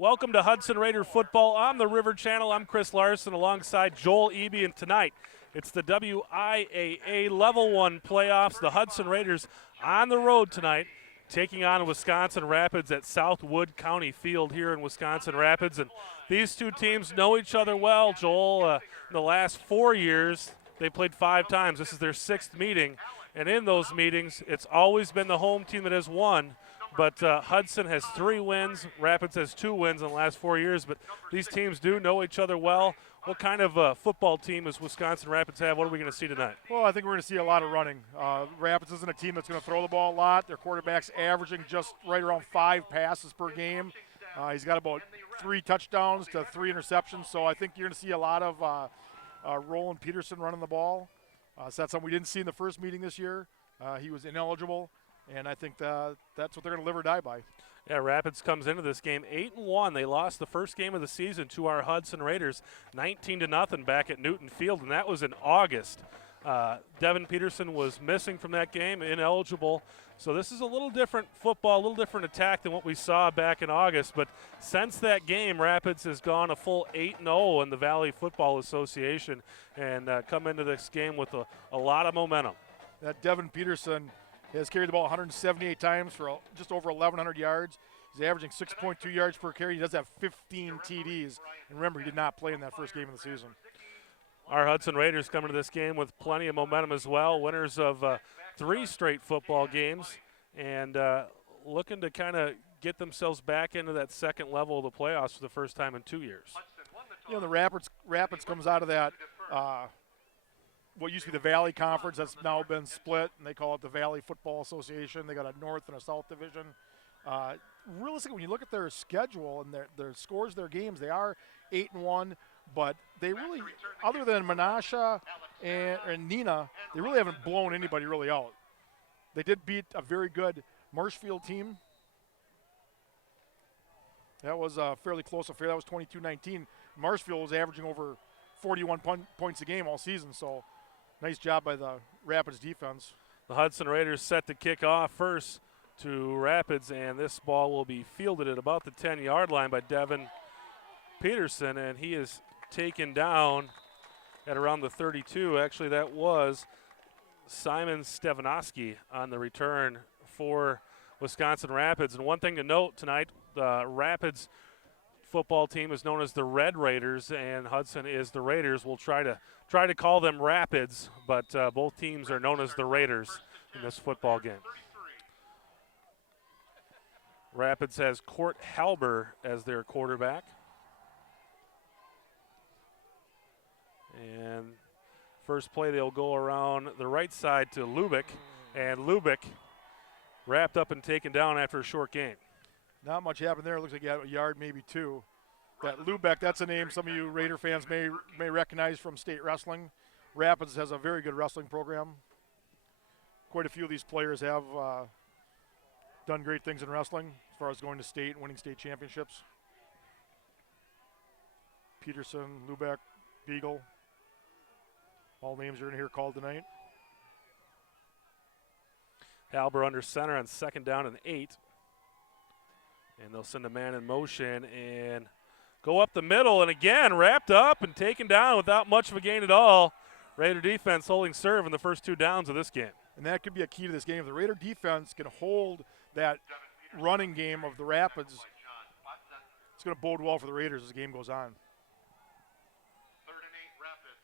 Welcome to Hudson Raider football on the River Channel. I'm Chris Larson alongside Joel Eby, and tonight it's the WIAA Level 1 playoffs. The Hudson Raiders on the road tonight, taking on Wisconsin Rapids at Southwood County Field here in Wisconsin Rapids. And these two teams know each other well, Joel. In the last 4 years, they played 5 times. This is their 6th meeting, and in those meetings, it's always been the home team that has won. But Hudson has 3 wins. Rapids has 2 wins in the last 4 years. But these teams do know each other well. What kind of football team does Wisconsin Rapids have? What are we going to see tonight? Well, I think we're going to see a lot of running. Rapids isn't a team that's going to throw the ball a lot. Their quarterback's averaging just right around 5 passes per game. He's got about 3 touchdowns to 3 interceptions. So I think you're going to see a lot of Roland Peterson running the ball. So that's something we didn't see in the first meeting this year. He was ineligible. And I think that's what they're going to live or die by. Yeah, Rapids comes into this game 8-1. They lost the first game of the season to our Hudson Raiders, 19-0 back at Newton Field, and that was in August. Devin Peterson was missing from that game, ineligible. So this is a little different football, a little different attack than what we saw back in August. But since that game, Rapids has gone a full 8-0 in the Valley Football Association and come into this game with a lot of momentum. That Devin Peterson has carried the ball 178 times for just over 1,100 yards. He's averaging 6.2 yards per carry. He does have 15 TDs. And remember, he did not play in that first game of the season. Our Hudson Raiders come into this game with plenty of momentum as well, winners of 3 straight football games, and looking to kind of get themselves back into that second level of the playoffs for the first time in 2 years. You know, the Rapids comes out of that what used to be the Valley Conference that's now been split, and they call it the Valley Football Association. They got a North and a South Division. Realistically, when you look at their schedule and their scores, their games, they are 8-1, but they really, other than Menasha and Nina, they really haven't blown anybody really out. They did beat a very good Marshfield team. That was a fairly close affair. That was 22-19. Marshfield was averaging over 41 points a game all season, so nice job by the Rapids defense. The Hudson Raiders set to kick off first to Rapids, and this ball will be fielded at about the 10-yard line by Devin Peterson, and he is taken down at around the 32. Actually, that was Simon Stevanowski on the return for Wisconsin Rapids. And one thing to note tonight, the Rapids football team is known as the Red Raiders, and Hudson is the Raiders. We'll try to call them Rapids, but both teams are known as the Raiders in this football game. Rapids has Court Halber as their quarterback. And first play, they'll go around the right side to Lubick, and Lubick wrapped up and taken down after a short game. Not much happened there. It looks like you had a yard, maybe 2. That Lubeck, that's a name some of you Raider fans may recognize from state wrestling. Rapids has a very good wrestling program. Quite a few of these players have done great things in wrestling as far as going to state and winning state championships. Peterson, Lubeck, Beagle. All names are in here called tonight. Halber under center on 2nd down and 8. And they'll send a man in motion and go up the middle, and again wrapped up and taken down without much of a gain at all. Raider defense holding serve in the first 2 downs of this game. And that could be a key to this game. If the Raider defense can hold that running game of the Rapids, it's going to bode well for the Raiders as the game goes on. 3rd and 8 Rapids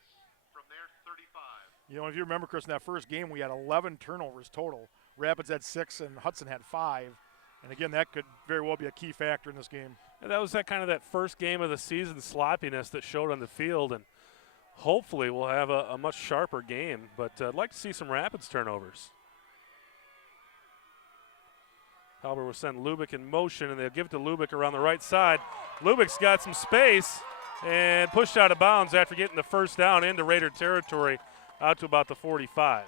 from their 35. You know, if you remember, Chris, in that first game we had 11 turnovers total. Rapids had 6 and Hudson had 5. And again, that could very well be a key factor in this game. And that was that first game of the season sloppiness that showed on the field, and hopefully we'll have a much sharper game. But I'd like to see some Rapids turnovers. Halber will send Lubick in motion, and they'll give it to Lubick around the right side. Lubick's got some space and pushed out of bounds after getting the first down into Raider territory out to about the 45.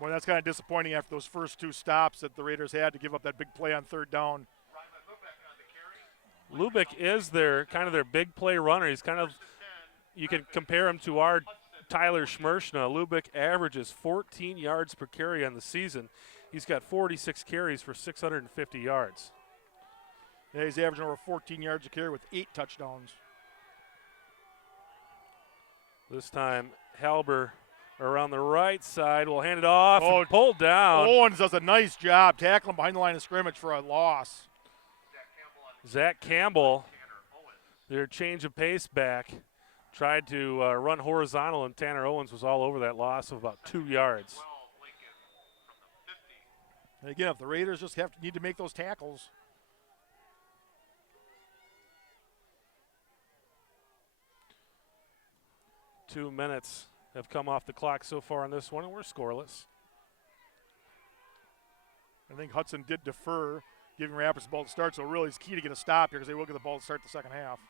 Well, that's kind of disappointing after those first 2 stops that the Raiders had to give up that big play on 3rd down. Lubick is their big play runner. He's you can compare him to our Tyler Schmershna. Lubick averages 14 yards per carry on the season. He's got 46 carries for 650 yards. Yeah, he's averaging over 14 yards a carry with 8 touchdowns. This time, Halber around the right side will hand it off Oh, and pulled down. Owens does a nice job tackling behind the line of scrimmage for a loss. Zach Campbell, their change of pace back, tried to run horizontal, and Tanner Owens was all over that loss of about 2 yards. And again, if the Raiders just need to make those tackles. Two minutes have come off the clock so far on this one, and we're scoreless. I think Hudson did defer, giving Rapids the ball to start, so really it's key to get a stop here because they will get the ball to start the second half.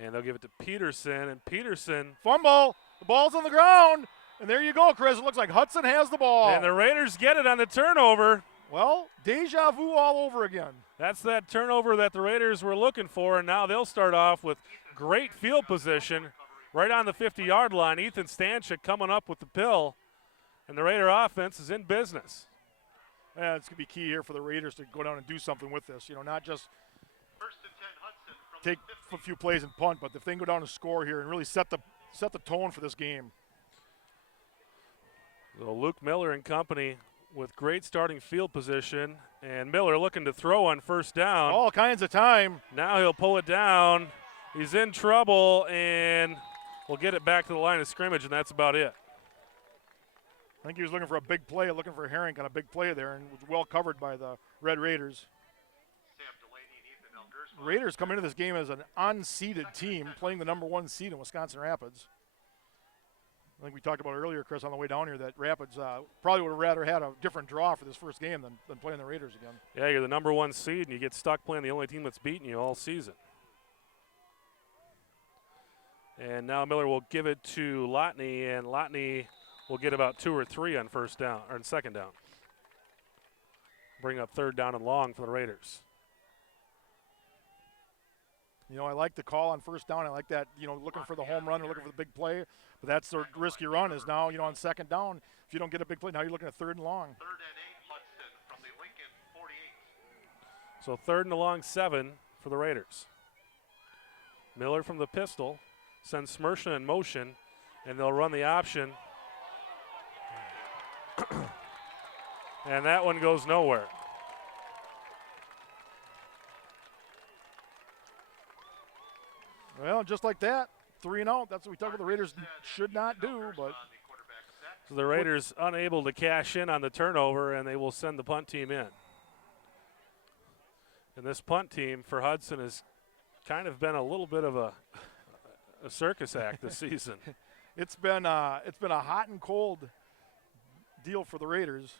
And they'll give it to Peterson, and Peterson. Fumble. The ball's on the ground. And there you go, Chris. It looks like Hudson has the ball. And the Raiders get it on the turnover. Well, deja vu all over again. That's that turnover that the Raiders were looking for, and now they'll start off with great field position right on the 50-yard line. Ethan Stanchik coming up with the pill, and the Raider offense is in business. Yeah, it's going to be key here for the Raiders to go down and do something with this. You know, not just take a few plays and punt, but if they can go down and score here and really set the tone for this game. So Luke Miller and company with great starting field position, and Miller looking to throw on first down. All kinds of time. Now he'll pull it down. He's in trouble, and we'll get it back to the line of scrimmage, and that's about it. I think he was looking for a big play, looking for Herring on a big play there, and was well covered by the Red Raiders. Raiders come into this game as an unseeded team, playing the #1 seed in Wisconsin Rapids. I think we talked about earlier, Chris, on the way down here, that Rapids probably would have rather had a different draw for this first game than playing the Raiders again. Yeah, you're the #1 seed, and you get stuck playing the only team that's beaten you all season. And now Miller will give it to Lotney, and Lotney will get about 2 or 3 on first down, or on second down. Bring up third down and long for the Raiders. You know, I like the call on first down. I like that, you know, looking for the home run or looking for the big play. But that's the risk you run is now, you know, on second down, if you don't get a big play, now you're looking at third and long. 3rd and 8, Hudson from the Lincoln 48. So third and a long 7 for the Raiders. Miller from the pistol sends Smershin in motion, and they'll run the option. And that one goes nowhere. Well, just like that, 3 and out. That's what we talked about. The Raiders should not do, but So the Raiders unable to cash in on the turnover, and they will send the punt team in. And this punt team for Hudson has kind of been a little bit of a circus act this season. it's been a hot and cold deal for the Raiders.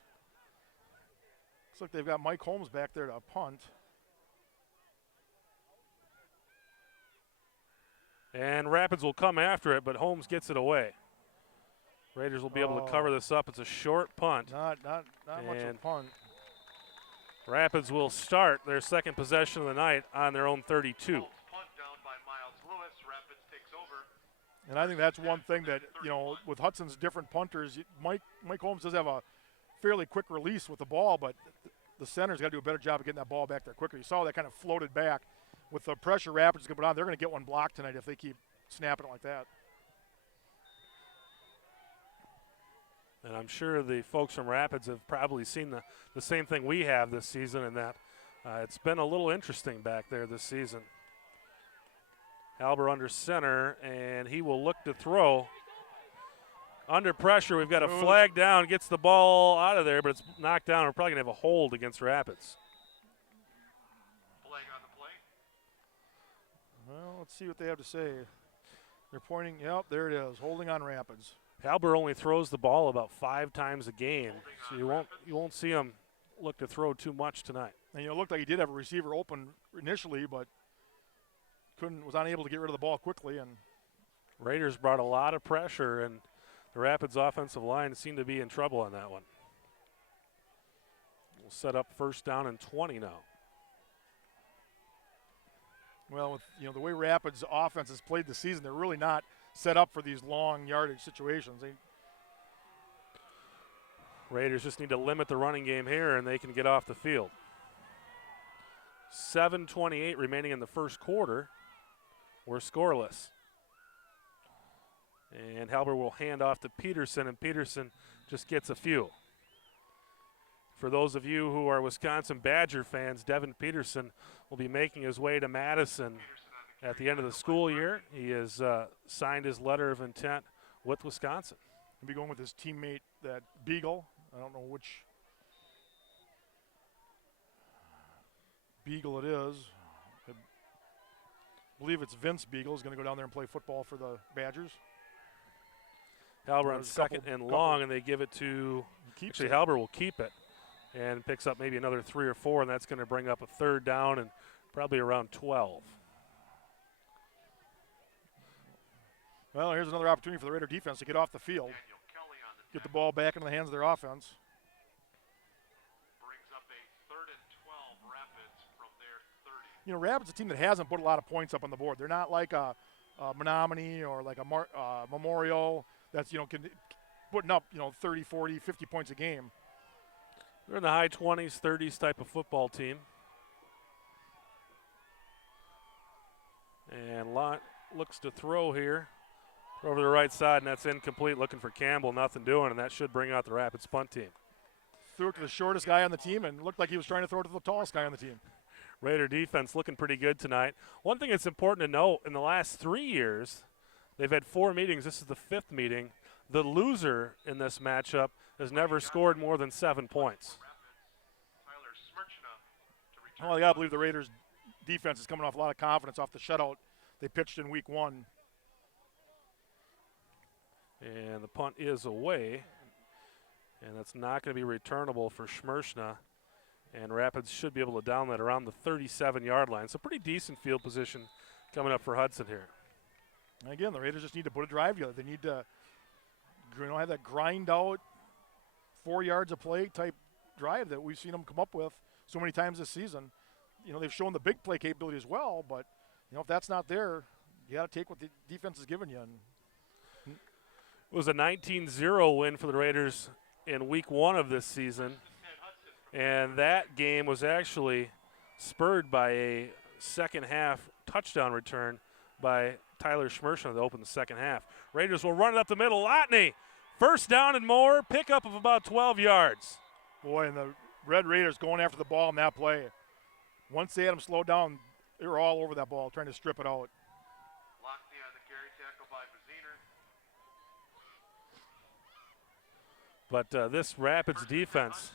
Looks like they've got Mike Holmes back there to punt. And Rapids will come after it, but Holmes gets it away. Raiders will be able to cover this up. It's a short punt. Not much of a punt. Rapids will start their second possession of the night on their own 32. Punt down by Miles Lewis. Rapids takes over. And I think that's one thing that, you know, with Hudson's different punters, Mike Holmes does have a fairly quick release with the ball, but the center's got to do a better job of getting that ball back there quicker. You saw that kind of floated back. With the pressure Rapids going to put on, they're going to get one blocked tonight if they keep snapping it like that. And I'm sure the folks from Rapids have probably seen the same thing we have this season, in that it's been a little interesting back there this season. Halber under center, and he will look to throw. Under pressure, we've got a flag down, gets the ball out of there, but it's knocked down. We're probably going to have a hold against Rapids. Well, let's see what they have to say. They're pointing, yep, there it is, holding on Rapids. Halber only throws the ball about 5 times a game, so you won't see him look to throw too much tonight. And it looked like he did have a receiver open initially, but was unable to get rid of the ball quickly. And Raiders brought a lot of pressure, and the Rapids offensive line seemed to be in trouble on that one. We'll set up first down and 20 now. Well, with the way Rapids offense has played this season, they're really not set up for these long yardage situations. Raiders just need to limit the running game here, and they can get off the field. 7:28 remaining in the first quarter. We're scoreless. And Halber will hand off to Peterson, and Peterson just gets a few. For those of you who are Wisconsin Badger fans, Devin Peterson will be making his way to Madison at the end of the school year. He has signed his letter of intent with Wisconsin. He'll be going with his teammate, that Beagle. I don't know which Beagle it is. I believe it's Vince Beagle. He's going to go down there and play football for the Badgers. Halber on second and long, and they give it to – actually, Halber will keep it and picks up maybe another 3 or 4, and that's going to bring up a third down and probably around 12. Well, here's another opportunity for the Raider defense to get off the field, get the ball back into the hands of their offense. Brings up a 3rd and 12 Rapids from their 30. You know, Rapids is a team that hasn't put a lot of points up on the board. They're not like a Menominee or like a Memorial that's, putting up, 30, 40, 50 points a game. They're in the high 20s, 30s type of football team. And Lott looks to throw here. Over to the right side, and that's incomplete. Looking for Campbell, nothing doing, and that should bring out the Rapids punt team. Threw it to the shortest guy on the team and looked like he was trying to throw it to the tallest guy on the team. Raider defense looking pretty good tonight. One thing that's important to note, in the last 3 years, they've had 4 meetings. This is the 5th meeting. The loser in this matchup has never scored more than 7 points. Well, I got to believe the Raiders defense is coming off a lot of confidence off the shutout they pitched in week 1. And the punt is away, and that's not going to be returnable for Schmershna. And Rapids should be able to down that around the 37-yard line. So pretty decent field position coming up for Hudson here. And again, the Raiders just need to put a drive together. They need to have that grind out 4 yards of play type drive that we've seen them come up with so many times this season. They've shown the big play capability as well, but if that's not there, you got to take what the defense is giving you. It was a 19-0 win for the Raiders in week 1 of this season. And that game was actually spurred by a second half touchdown return by Tyler Schmershna to open the second half. Raiders will run it up the middle. Lotney, first down and more, pickup of about 12 yards. Boy, and the Red Raiders going after the ball in that play. Once they had them slowed down, they were all over that ball trying to strip it out. Lockney on the carry, tackle by Baziner. But this Rapids defense,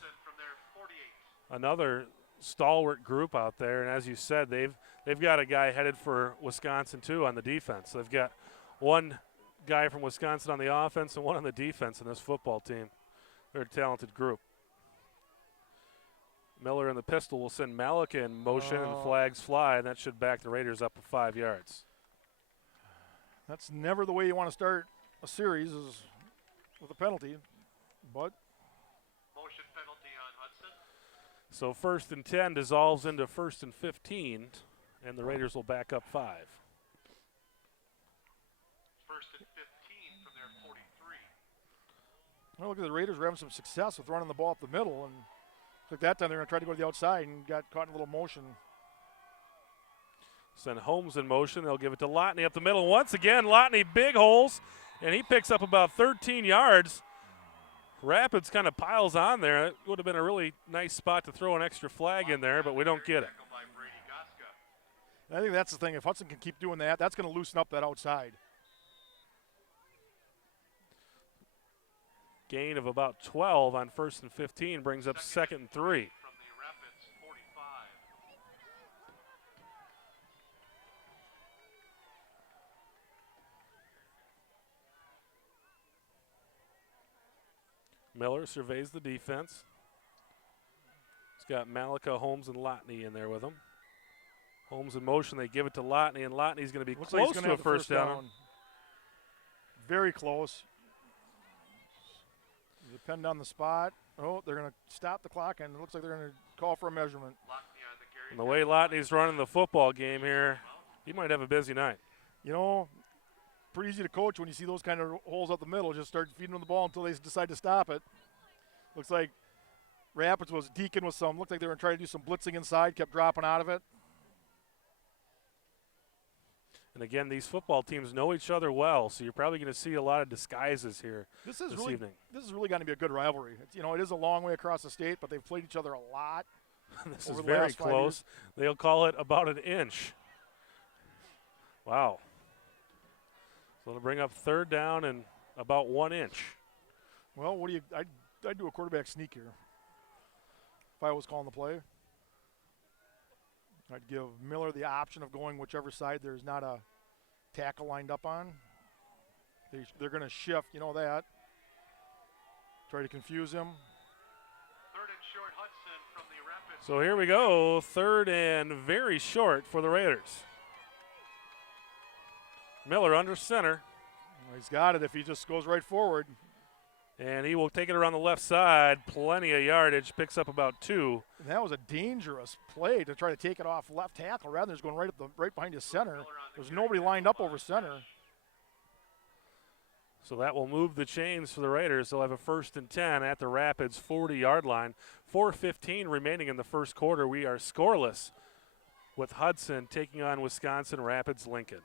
another stalwart group out there, and as you said, they've got a guy headed for Wisconsin too on the defense. They've got one guy from Wisconsin on the offense and one on the defense in this football team. They're a talented group. Miller in the pistol will send Malika in motion, and flags fly, and that should back the Raiders up to 5 yards. That's never the way you want to start a series, is with a penalty, but motion penalty on Hudson. So 1st and 10 dissolves into 1st and 15, and the Raiders will back up 5. 1st and 15 from their 43. Well, look at the Raiders were having some success with running the ball up the middle, and like that time they're going to try to go to the outside and got caught in a little motion. Send Holmes in motion. They'll give it to Lotney up the middle. Once again, Lotney big holes, and he picks up about 13 yards. Rapids kind of piles on there. It would have been a really nice spot to throw an extra flag in there, but we don't get it. I think that's the thing. If Hudson can keep doing that, that's going to loosen up that outside. Gain of about 12 on 1st and 15 brings up 2nd and 3. From the Rapids 45. Miller surveys the defense. He's got Malika, Holmes, and Lotney in there with him. Holmes in motion. They give it to Lotney, and Lotney's going to be close to a first down. Very close. Depend on the spot. Oh, they're going to stop the clock, and it looks like they're going to call for a measurement. And the way Lotney's running the football game here, he might have a busy night. Pretty easy to coach when you see those kind of holes up the middle. Just start feeding them the ball until they decide to stop it. Looks like Rapids was deacon with some, looked like they were trying to do some blitzing inside, kept dropping out of it. And again, these football teams know each other well, so you're probably going to see a lot of disguises here this evening. This is really going to be a good rivalry. It's, it is a long way across the state, but they've played each other a lot. This is very close. They'll call it about an inch. Wow. So they'll bring up third down and about 1 inch. Well, I'd do a quarterback sneak here. If I was calling the play, I'd give Miller the option of going whichever side there's not a tackle lined up on. They're going to shift, you know that. Try to confuse him. Third and short, Hudson from the Rapids. So here we go, third and very short for the Raiders. Miller under center. He's got it if he just goes right forward. And he will take it around the left side. Plenty of yardage. Picks up about 2. And that was a dangerous play to try to take it off left tackle rather than just going right behind his center. There's nobody lined up over center. So that will move the chains for the Raiders. They'll have a 1st and 10 at the Rapids 40-yard line. 4:15 remaining in the first quarter. We are scoreless with Hudson taking on Wisconsin Rapids Lincoln.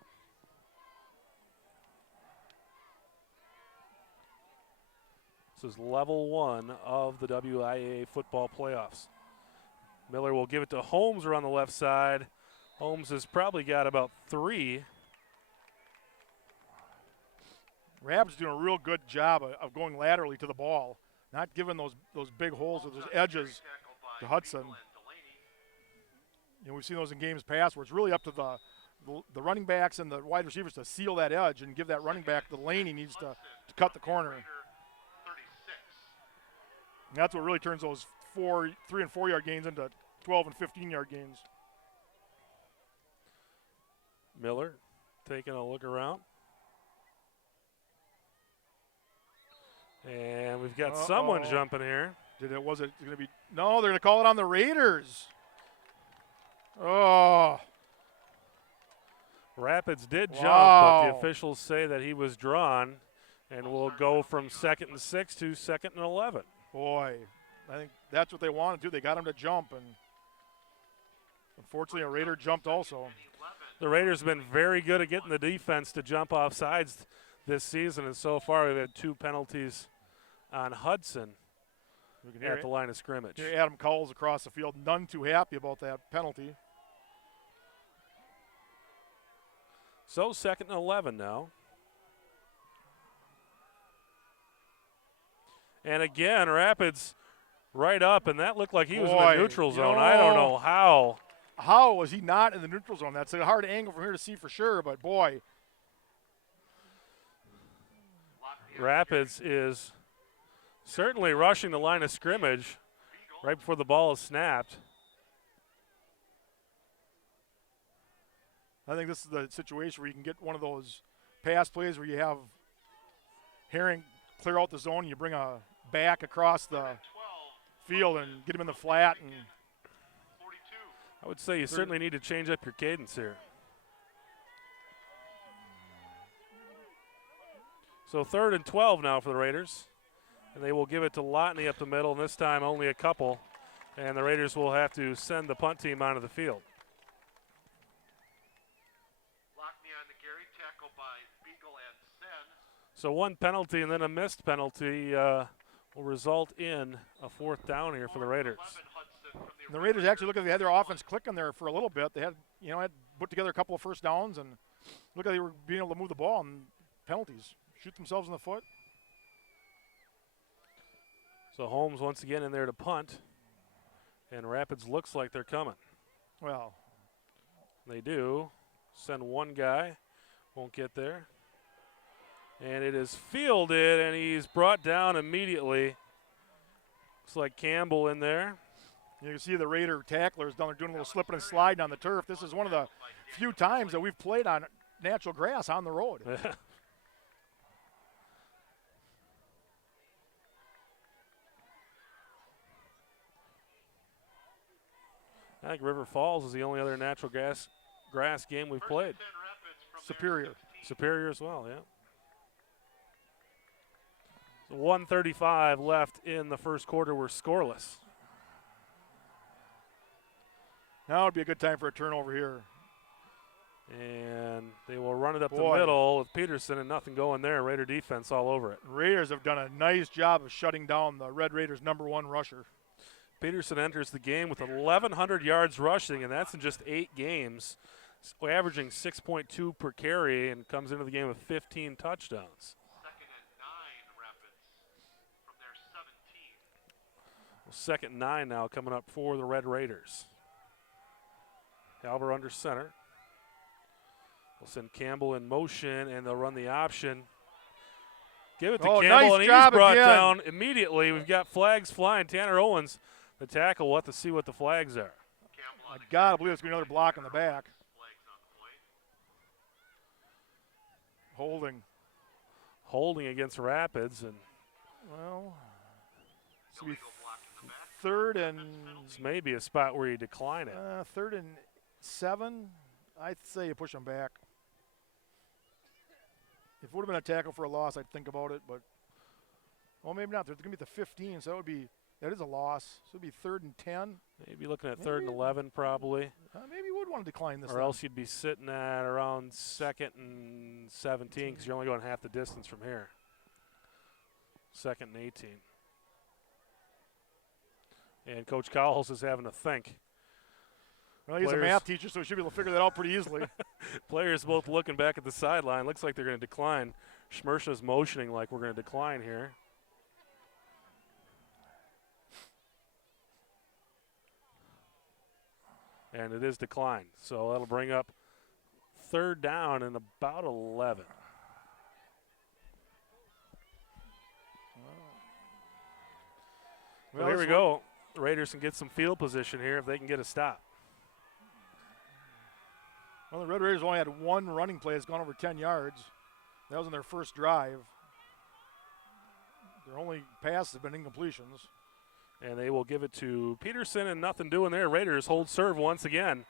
This is level 1 of the WIAA football playoffs. Miller will give it to Holmes around the left side. Holmes has probably got about 3. Rapids doing a real good job of going laterally to the ball, not giving those big holes or those edges to Hudson. We've seen those in games past where it's really up to the running backs and the wide receivers to seal that edge and give that running back the lane he needs to cut the corner. And that's what really turns those 3 and 4 yard gains into 12 and 15 yard gains. Miller taking a look around. And we've got someone jumping here. Was it going to be? No, they're going to call it on the Raiders. Oh. Rapids did jump, but the officials say that he was drawn and will go from 2nd and 6 to 2nd and 11. Boy, I think that's what they wanted to do. They got him to jump, and unfortunately a Raider jumped also. The Raiders have been very good at getting the defense to jump off sides this season, and so far we've had 2 penalties on Hudson at the line of scrimmage. Here Adam Cowles across the field, none too happy about that penalty. So 2nd and 11 now. And again, Rapids right up, and that looked like he was in the neutral zone. I don't know how. How was he not in the neutral zone? That's a hard angle from here to see for sure, but boy. Rapids is certainly rushing the line of scrimmage right before the ball is snapped. I think this is the situation where you can get one of those pass plays where you have Herring clear out the zone and you bring a back across the field and get him in the flat. And I would say you certainly need to change up your cadence here. So 3rd and 12 now for the Raiders. And they will give it to Lotney up the middle, and this time only a couple. And the Raiders will have to send the punt team onto the field. Lockney on the carry, tackle by Beagle and Sen. So 1 penalty and then a missed penalty will result in a 4th down here for the Raiders. And the Raiders actually look like they had their offense clicking there for a little bit. They had put together a couple of first downs and looked like they were being able to move the ball, and penalties. Shoot themselves in the foot. So Holmes once again in there to punt, and Rapids looks like they're coming. Well, they do. Send 1 guy, won't get there. And it is fielded, and he's brought down immediately. Looks like Campbell in there. You can see the Raider tacklers down there doing a little slipping and sliding on the turf. This is one of the few times that we've played on natural grass on the road. I think River Falls is the only other natural grass game we've played. Superior. Superior as well, yeah. 1:35 left in the first quarter. We're scoreless. Now would be a good time for a turnover here. And they will run it up the Boy. middle with Peterson and nothing going there. Raider defense all over it. Raiders have done a nice job of shutting down the Red Raiders' #1 rusher. Peterson enters the game with 1,100 yards rushing, and that's in just 8 games, averaging 6.2 per carry, and comes into the game with 15 touchdowns. 2nd and 9 Rapids from their 17. Well, 2nd and 9 now coming up for the Red Raiders. Halber under center. They'll send Campbell in motion, and they'll run the option. Give it to Campbell, nice and he's job brought again. down immediately. We've got flags flying. Tanner Owens, the tackle. We'll have to see what the flags are. Campbell I on the gotta believe it's going to be another block in the back. flags on the play. Holding. Against Rapids, and Well, it's going to be Illegal block in the back. 3rd and this may be a spot where you decline it. 3rd and 7. I'd say you push them back. If it would have been a tackle for a loss, I'd think about it, but well, maybe not. They're going to be at the 15, so that is a loss. So it would be 3rd and 10. Maybe looking at 3rd and Maybe. 11 probably, Maybe you would want to decline this. or then. else you'd be sitting at around 2nd and 17 because you're only going half the distance from here. 2nd and 18. And Coach Cowles is having to think. Well, he's a Players- math teacher, so he should be able to figure that out pretty easily. Players both looking back at the sideline. Looks like they're going to decline. Schmersha's motioning like we're going to decline here. And it is declined. So that'll bring up 3rd down and about 11. Well, here we this go. The Raiders can get some field position here if they can get a stop. Well, the Red Raiders only had one running play that's gone over 10 yards. That was on their first drive. Their only passes have been incompletions. And they will give it to Peterson, and nothing doing there. Raiders hold serve once again.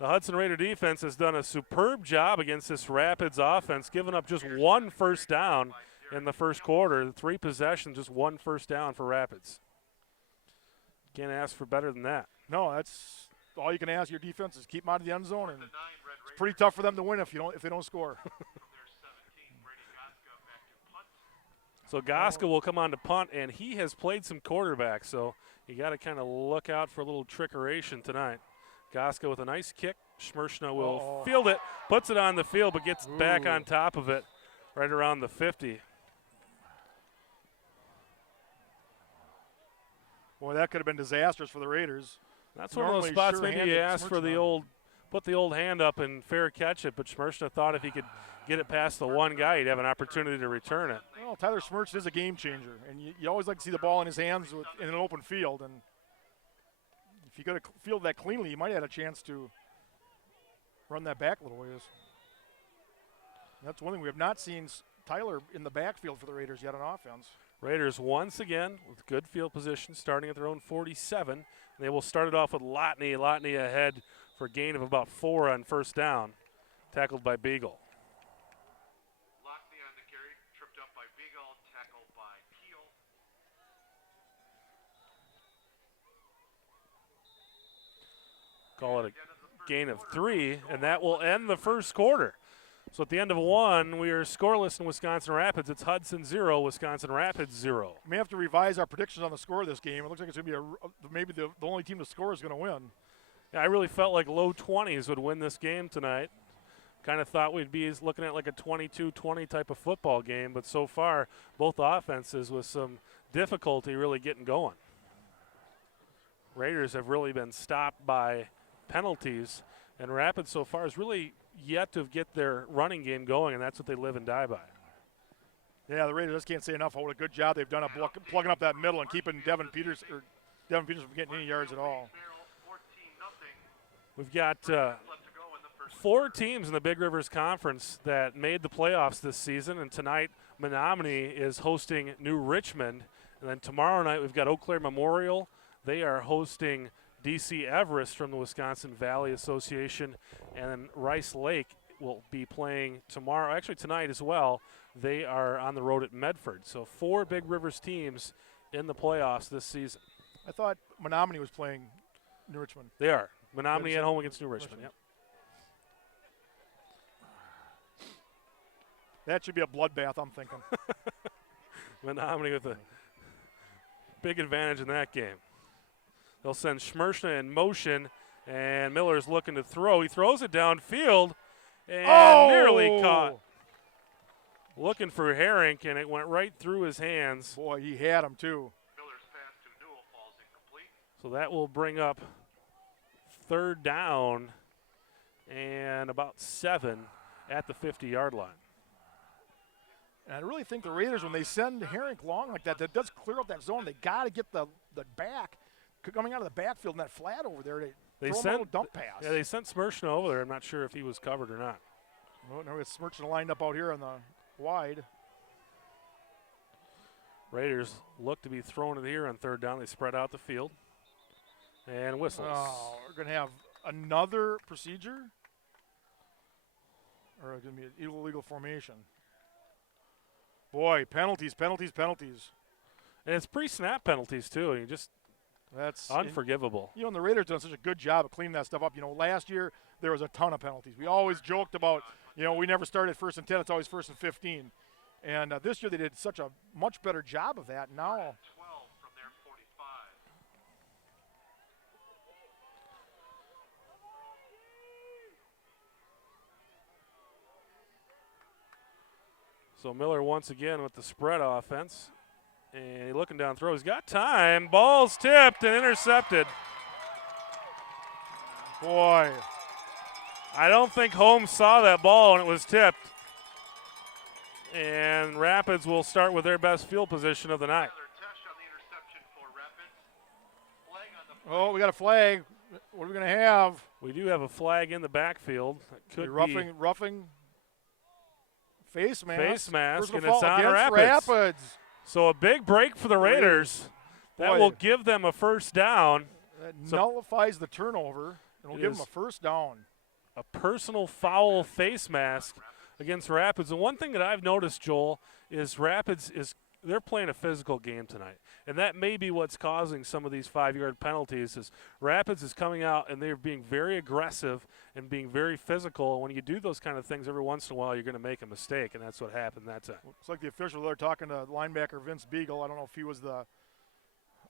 The Hudson Raider defense has done a superb job against this Rapids offense, giving up just 1 first down in the first quarter. 3 possessions, just 1 first down for Rapids. Can't ask for better than that. No, that's all you can ask your defense is keep them out of the end zone, and The 9 Red it's Raiders pretty tough for them to win if they don't score. from their 17. Brady Goska back to punt. So Goska will come on to punt, and he has played some quarterback, so you got to kind of look out for a little trickeration tonight. Goska with a nice kick. Schmershna will field it, puts it on the field, but gets back on top of it right around the 50. Boy, that could have been disastrous for the Raiders. That's one of those Normally spots maybe you sure-handed ask for the Schmershna. put the old hand up and fair catch it, but Schmershna thought if he could get it past the one guy, he'd have an opportunity to return it. Well, Tyler Smirch is a game changer, and you always like to see the ball in his hands in an open field. And if you could have fielded that cleanly, you might have had a chance to run that back a little ways. And that's one thing we have not seen Tyler in the backfield for the Raiders yet on offense. Raiders once again with good field position, starting at their own 47. They will start it off with Lotney. Lotney ahead for a gain of about 4 on first down, tackled by Beagle. Lockney on the carry, tripped up by Beagle, tackled by Keel. Call it a gain of 3, and that will end the first quarter. So at the end of 1, we are scoreless in Wisconsin Rapids. It's Hudson 0, Wisconsin Rapids 0. We may have to revise our predictions on the score of this game. It looks like it's going to be maybe the only team to score is going to win. Yeah, I really felt like low 20s would win this game tonight. Kind of thought we'd be looking at like a 22-20 type of football game, but so far, both offenses with some difficulty really getting going. Raiders have really been stopped by penalties, and Rapids so far has really yet to get their running game going, and that's what they live and die by. Yeah, the Raiders just can't say enough what a good job they've done of plugging up that middle and keeping Devin Peters from getting any yards at all. We've got Left to go in the first 4 teams in the Big Rivers Conference that made the playoffs this season, and tonight Menominee is hosting New Richmond, and then tomorrow night we've got Eau Claire Memorial. They are hosting DC Everest from the Wisconsin Valley Association, and then Rice Lake will be playing tomorrow, actually tonight as well. They are on the road at Medford. So 4 Big Rivers teams in the playoffs this season. I thought Menominee was playing New Richmond. They are. Menominee at home against New Richmond. Yep. That should be a bloodbath, I'm thinking. Menominee with a big advantage in that game. They'll send Schmershna in motion, and Miller's looking to throw. He throws it downfield and nearly caught. Looking for Herink, and it went right through his hands. Boy, he had him too. Miller's pass to Newell falls incomplete. So that will bring up 3rd down and about 7 at the 50-yard line. And I really think the Raiders, when they send Herink long like that, that does clear up that zone. They got to get the back coming out of the backfield and that flat over there. They throw him a little dump pass. Yeah, they sent Schmershna over there. I'm not sure if he was covered or not. Well, now we got Schmershna lined up out here on the wide. Raiders look to be throwing it here on 3rd down. They spread out the field and whistles. Oh, we're going to have another procedure? Or going to be an illegal formation? Boy, penalties. And it's pre-snap penalties, too. You just That's unforgivable. And the Raiders done such a good job of cleaning that stuff up. Last year there was a ton of penalties. We always joked about, we never started 1st and 10. It's always 1st and 15. And this year they did such a much better job of that. Now 12 from their 45. So Miller once again with the spread offense. And he's looking down throw. He's got time. Ball's tipped and intercepted. boy, I don't think Holmes saw that ball when it was tipped. And Rapids will start with their best field position of the night. oh, we got a flag. What are we going to have? We do have a flag in the backfield. That could roughing face mask. Face mask, Personal and it's foul on against Rapids. So a big break for the Raiders. That will give them a 1st down. That nullifies the turnover, and will give them a 1st down. A personal foul face mask against Rapids. And one thing that I've noticed, Joel, is Rapids they're playing a physical game tonight. And that may be what's causing some of these 5-yard penalties is Rapids is coming out and they're being very aggressive and being very physical. And when you do those kind of things every once in a while, you're going to make a mistake, and that's what happened that time. Looks like the official there talking to linebacker Vince Beagle. I don't know if he was the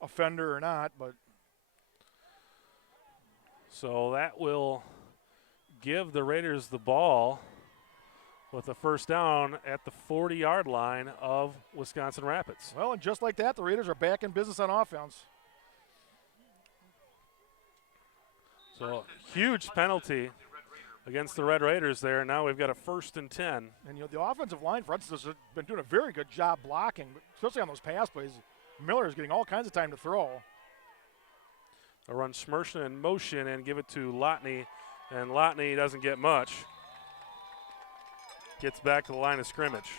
offender or not, but. So that will give the Raiders the ball with a 1st down at the 40-yard line of Wisconsin Rapids. Well, and just like that, the Raiders are back in business on offense. So huge penalty against the Red Raiders there. Now we've got a 1st and 10. And, the offensive line for Hudson has been doing a very good job blocking, especially on those pass plays. Miller is getting all kinds of time to throw. They'll run Schmershna in motion and give it to Lotney, and Lotney doesn't get much. Gets back to the line of scrimmage.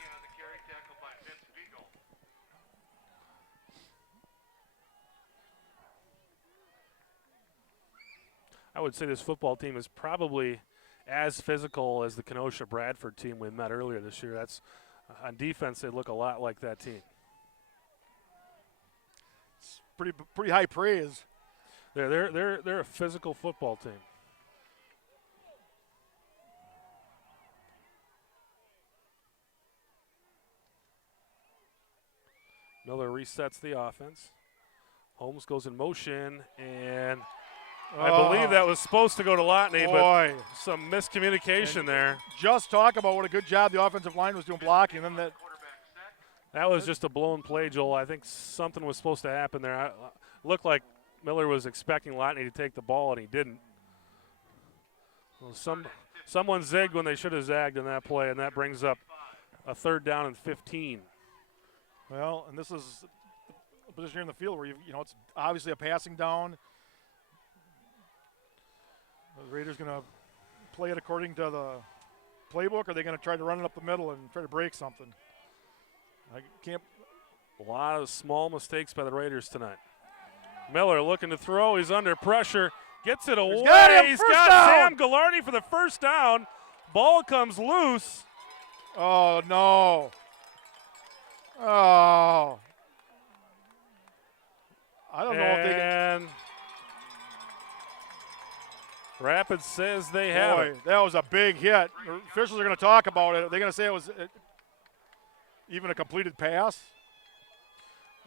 I would say this football team is probably as physical as the Kenosha Bradford team we met earlier this year. That's on defense, they look a lot like that team. It's pretty high praise. They're a physical football team. Miller resets the offense. Holmes goes in motion, and I believe that was supposed to go to Lotney, but some miscommunication there. Just talk about what a good job the offensive line was doing blocking. And then that was just a blown play, Joel. I think something was supposed to happen there. It looked like Miller was expecting Lotney to take the ball, and he didn't. Well, someone zigged when they should have zagged in that play, and that brings up a 3rd down and 15. Well, and this is a position here in the field where it's obviously a passing down. The Raiders going to play it according to the playbook, or are they going to try to run it up the middle and try to break something? I can't. A lot of small mistakes by the Raiders tonight. Miller looking to throw. He's under pressure. Gets it away. He's got Sam Gallardi for the 1st down. Ball comes loose. Oh, no. Oh. I don't know if they can. Rapids says they have Boy, it. that was a big hit. The officials are going to talk about it. Are they going to say it was even a completed pass?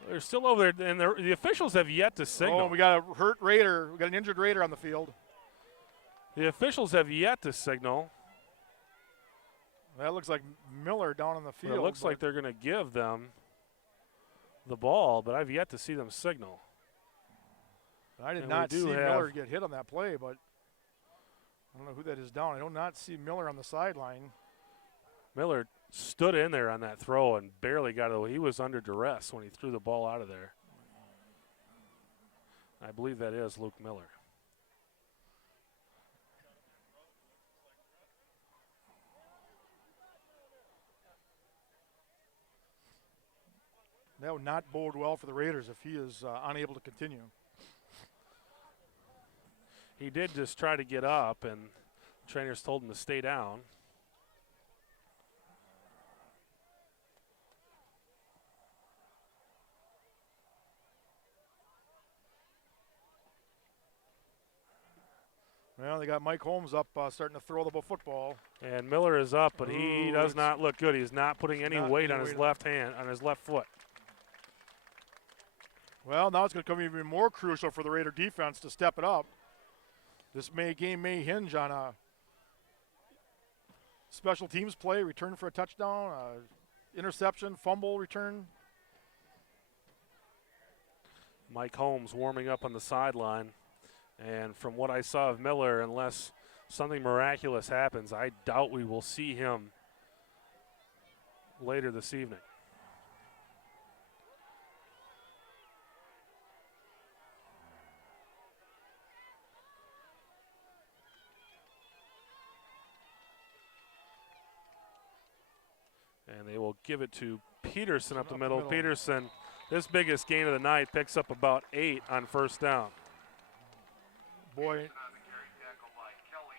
They're still over there, and the officials have yet to signal. Oh, we got a hurt Raider. We got an injured Raider on the field. The officials have yet to signal. That looks like Miller down on the field. It looks like they're going to give them the ball, but I've yet to see them signal. I did And not we see do Miller have- get hit on that play, but I don't know who that is down. I do not see Miller on the sideline. Miller stood in there on that throw and barely got it away. He was under duress when he threw the ball out of there. I believe that is Luke Miller. That would not bode well for the Raiders if he is unable to continue. He did just try to get up, and trainers told him to stay down. Well, they got Mike Holmes up starting to throw the football. And Miller is up, but he Ooh, does it's not look good. He's not putting any not weight any on his weight left hand, on his left foot. Well, now it's going to become even more crucial for the Raider defense to step it up. This game may hinge on a special teams play, return for a touchdown, interception, fumble return. Mike Holmes warming up on the sideline. And from what I saw of Miller, unless something miraculous happens, I doubt we will see him later this evening. And they will give it to Peterson up the middle. Peterson, his biggest gain of the night, picks up about 8 on first down. Boy, On the carry, tackle by Kelly.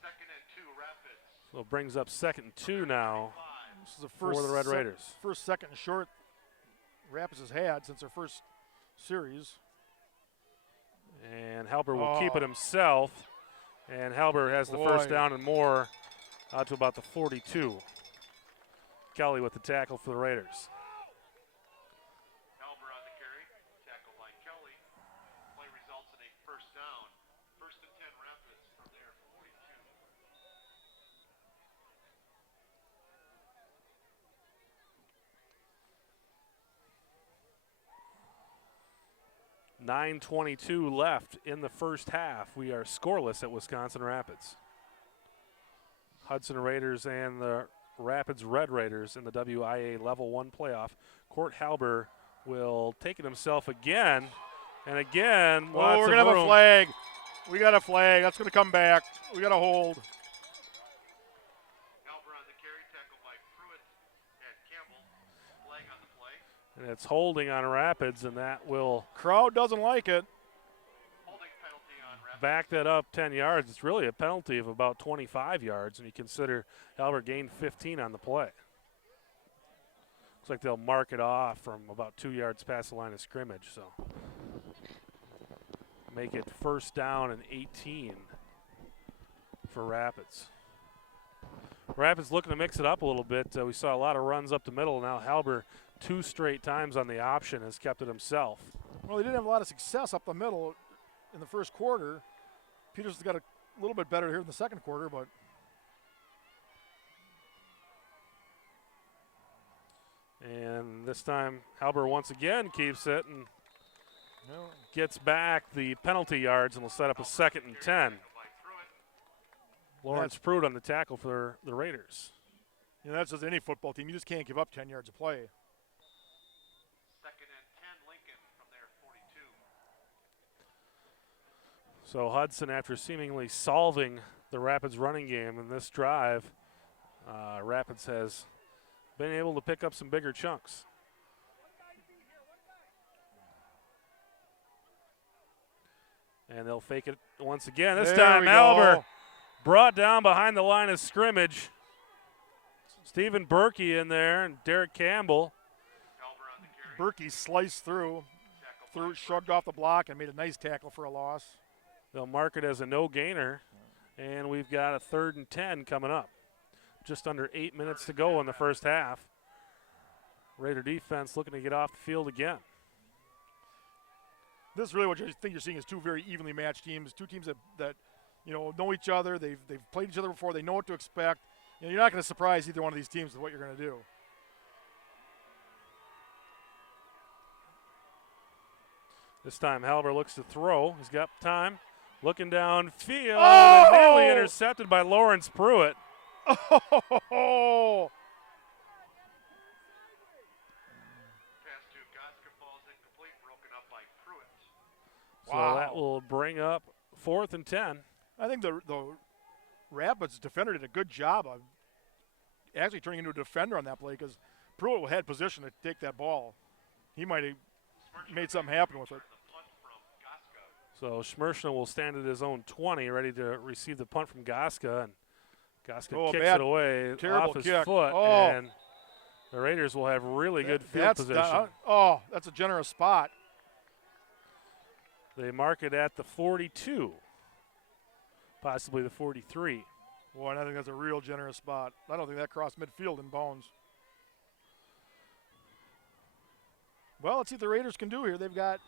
Second and 2, Rapids. So it brings up 2nd and 2 now this is the for first the Red Raiders. first second and short Rapids has had since their first series. And Halber will keep it himself. And Halber has the first Boy. down and more out to about the 42. Kelly with the tackle for the Raiders. Halber on the carry, tackle by Kelly. Play results in a first down. First and 10, Rapids from their 42. 9:22 left in the first half. We are scoreless at Wisconsin Rapids. Hudson Raiders and the Rapids Red Raiders in the WIA Level 1 playoff. Court Halber will take it himself again. And again, Oh, lots we're of going to have room. a flag. We got a flag. That's going to come back. We got a hold. Halber on the carry, tackle by Pruitt and Campbell. Flag on the play. And it's holding on Rapids, and that will Crowd doesn't like it. Holding penalty on Rapids. back that up 10 yards. It's really a penalty of about 25 yards, and you consider Halber gained 15 on the play. Looks like they'll mark it off from about 2 yards past the line of scrimmage, so make it first down and 18 for Rapids. Rapids looking to mix it up a little bit. We saw a lot of runs up the middle. Now Halber 2 straight times on the option has kept it himself. Well, they didn't have a lot of success up the middle in the first quarter. Peterson's got a little bit better here in the second quarter, but And this time Halber once again keeps it and gets back the penalty yards and will set up a 2nd and 10. Lawrence Pruitt on the tackle for the Raiders. you know, that's just any football team. You just can't give up 10 yards of play. Second and 10, Lincoln from their 42. So Hudson, after seemingly solving the Rapids running game in this drive, Rapids has been able to pick up some bigger chunks. And they'll fake it once again. This There time we Halber go. brought down behind the line of scrimmage. Stephen Berkey in there and Derek Campbell. Elber on the carry. Berkey sliced through, shrugged off the block, and made a nice tackle for a loss. They'll mark it as a no gainer, and we've got a 3rd and 10 coming up. Just under 8 minutes to go in the first half. Raider defense looking to get off the field again. This is really what you think you're seeing is two very evenly matched teams, two teams that know each other. They've played each other before. They know what to expect. You're not going to surprise either one of these teams with what you're going to do. This time Halber looks to throw. He's got time. Looking downfield. Oh! And nearly intercepted by Lawrence Pruitt. Oh! Pass to Goska falls incomplete, broken up by Pruitt. So that will bring up 4th and 10. I think the Rapids defender did a good job of actually turning into a defender on that play because Pruitt had position to take that ball. He might have made something happen with it. So Schmershna will stand at his own 20, ready to receive the punt from Goska. And Goska kicks it away off his foot. And the Raiders will have really good field position. That's a generous spot. They mark it at the 42, possibly the 43. Boy, and I think that's a real generous spot. I don't think that crossed midfield in bounds. Well, let's see what the Raiders can do here. They've got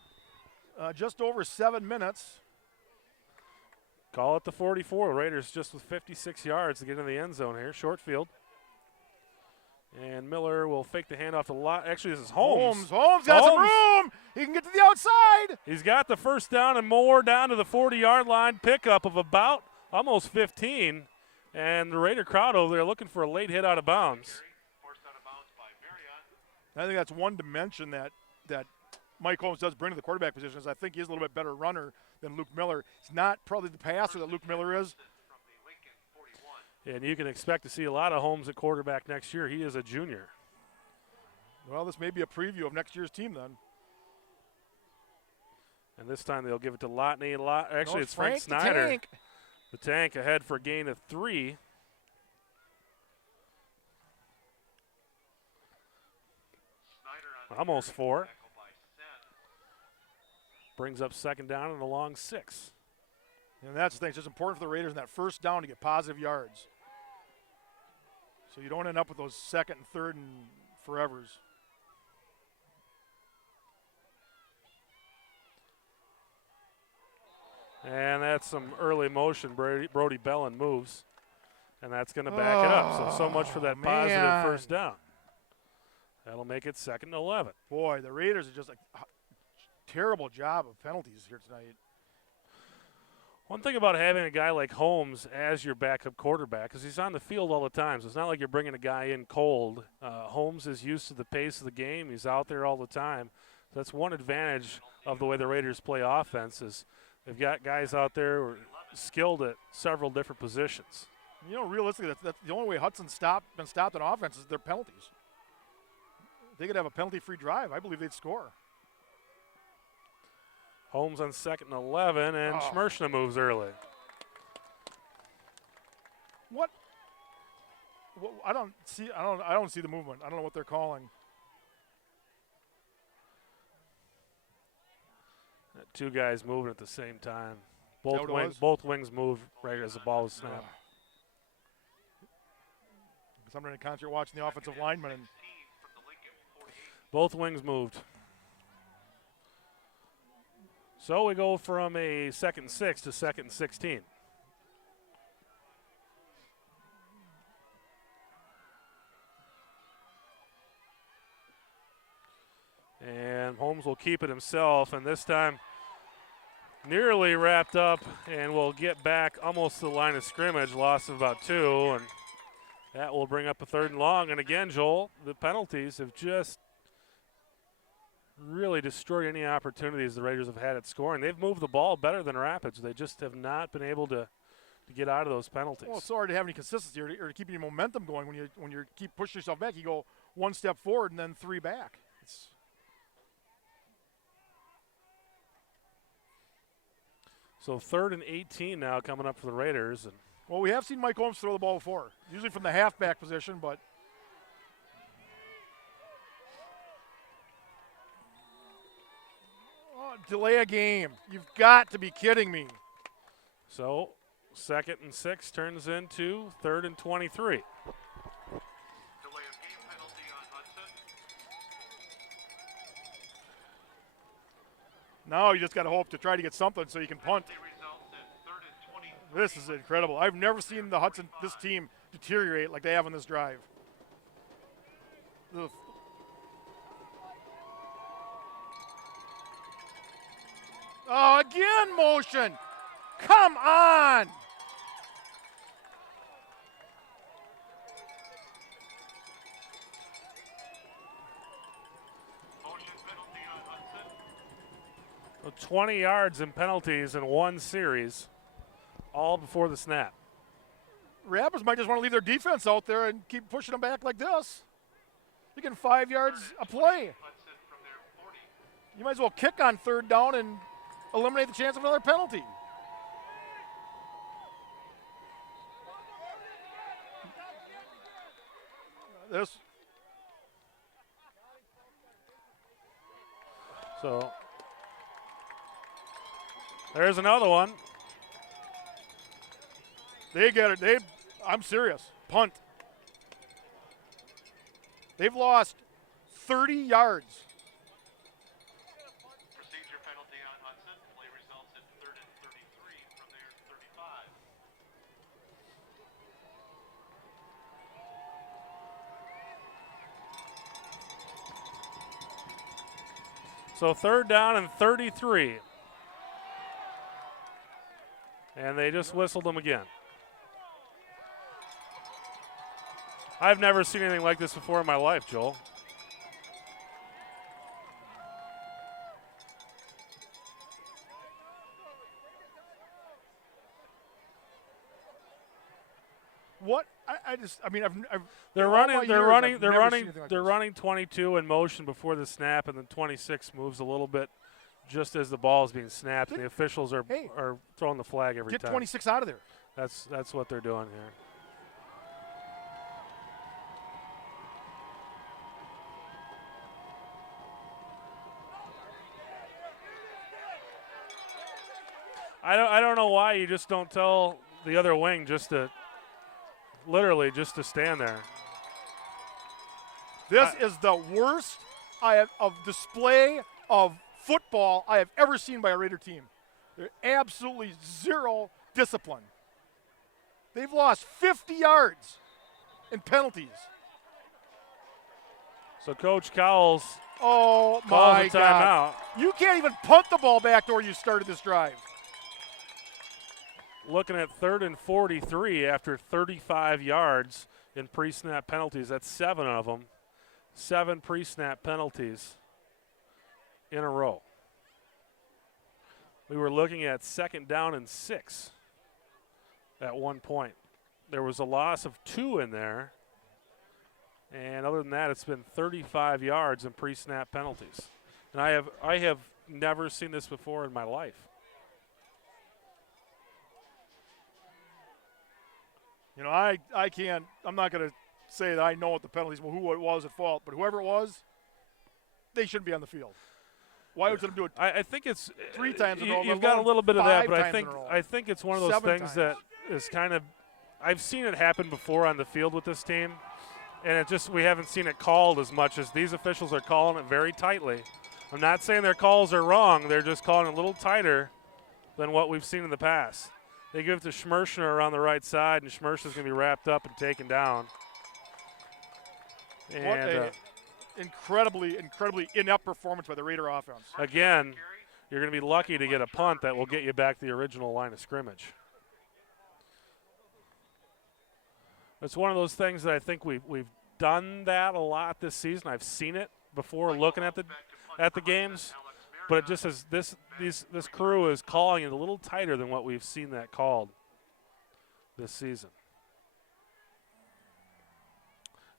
just over 7 minutes. Call it the 44. Raiders just with 56 yards to get in the end zone here. Short field. And Miller will fake the handoff to lot. Actually, this is Holmes. Holmes got some room. He can get to the outside. He's got the first down and more down to the 40-yard line. Pickup of about almost 15. And the Raider crowd over there looking for a late hit out of bounds. I think that's one dimension that Mike Holmes does bring to the quarterback position. Is I think he's a little bit better runner than Luke Miller. He's not probably the passer that Luke Miller is. And you can expect to see a lot of Holmes at quarterback next year. He is a junior. Well, this may be a preview of next year's team then. And this time they'll give it to Lotney. Actually, no, it's Frank Snyder. The tank ahead for a gain of 3. Almost 4. Brings up 2nd down and a long 6. And that's the thing. It's just important for the Raiders in that first down to get positive yards. So you don't end up with those 2nd and 3rd and forevers. And that's some early motion. Brody Bellin moves. And that's going to back it up. So much for that positive first down. That'll make it 2nd and 11. Boy, the Raiders are just a terrible job of penalties here tonight. One thing about having a guy like Holmes as your backup quarterback is he's on the field all the time. So it's not like you're bringing a guy in cold. Holmes is used to the pace of the game. He's out there all the time. So that's one advantage of the way the Raiders play offense is they've got guys out there who are skilled at several different positions. Realistically, that's the only way Hudson's been stopped on offense is their penalties. If they could have a penalty-free drive, I believe they'd score. Holmes on 2nd and 11, and Schmershna moves early. What? I don't see the movement. I don't know what they're calling. Two guys moving at the same time. Both wings moved right as the ball was snapped. I'm in a concert watching the offensive lineman. And both wings moved. So we go from a 2nd and 6 to 2nd and 16. And Holmes will keep it himself, and this time nearly wrapped up, and will get back almost to the line of scrimmage, loss of about 2, and that will bring up a 3rd and long. And again, Joel, the penalties have just really destroyed any opportunities the Raiders have had at scoring. They've moved the ball better than Rapids. They just have not been able to get out of those penalties. Well, it's so hard to have any consistency or to keep any momentum going when you keep pushing yourself back. You go 1 step forward and then 3 back. So 3rd and 18 now coming up for the Raiders. And well, we have seen Mike Holmes throw the ball before, usually from the halfback position, but delay a game. You've got to be kidding me. So 2nd and 6 turns into 3rd and 23. Delay of game penalty on Hudson. Now you just got to hope to try to get something so you can punt. Penalty results in 3rd and 20. This is incredible. I've never seen this team deteriorate like they have on this drive. Ugh. Oh, again, motion. Come on. Motion penalty on Hudson. So 20 yards in penalties in one series, all before the snap. Rapids might just want to leave their defense out there and keep pushing them back like this. You get 5 yards a play. Hudson from their 40. You might as well kick on 3rd down and eliminate the chance of another penalty. So there's another one. They get it. I'm serious. Punt. They've lost 30 yards. Procedure penalty on Hudson. Play results in 3rd and 33 from their 35. So 3rd down and 33. And they just whistled them again. I've never seen anything like this before in my life, Joel. What? They're in all my running. years, They're I've running. They're never seen running. anything like They're this. running 22 in motion before the snap, and then 26 moves a little bit just as the ball is being snapped. And the officials are throwing the flag every Get time. 26 out of there. That's what they're doing here. I don't know why you just don't tell the other wing just to stand there. This is the worst of display of football I have ever seen by a Raider team. They're absolutely zero discipline. They've lost 50 yards in penalties. So Coach Cowles Oh calls my a God! timeout. You can't even punt the ball back to where you started this drive. Looking at 3rd and 43 after 35 yards in pre-snap penalties. That's 7 of them. 7 pre-snap penalties in a row. We were looking at 2nd down and 6 at one point. There was a loss of 2 in there. And other than that, it's been 35 yards in pre-snap penalties. And I have never seen this before in my life. You know, I can't. I'm not going to say that I know what the penalties were, who it was at fault, but whoever it was, they shouldn't be on the field. Why would they do it? I think it's 3 times in a row. You've got a little bit of that, 5 but times in a row. I think it's one of those 7 things times. that is kind of. I've seen it happen before on the field with this team, and we haven't seen it called as much as these officials are calling it very tightly. I'm not saying their calls are wrong; they're just calling it a little tighter than what we've seen in the past. They give it to Schmershner on the right side, and Schmershner's going to be wrapped up and taken down. What And a incredibly inept performance by the Raider offense. again, you're going to be lucky to get a punt that will get you back to the original line of scrimmage. It's one of those things that I think we've done that a lot this season. I've seen it before looking at the games, but it just is this crew is calling it a little tighter than what we've seen that called this season.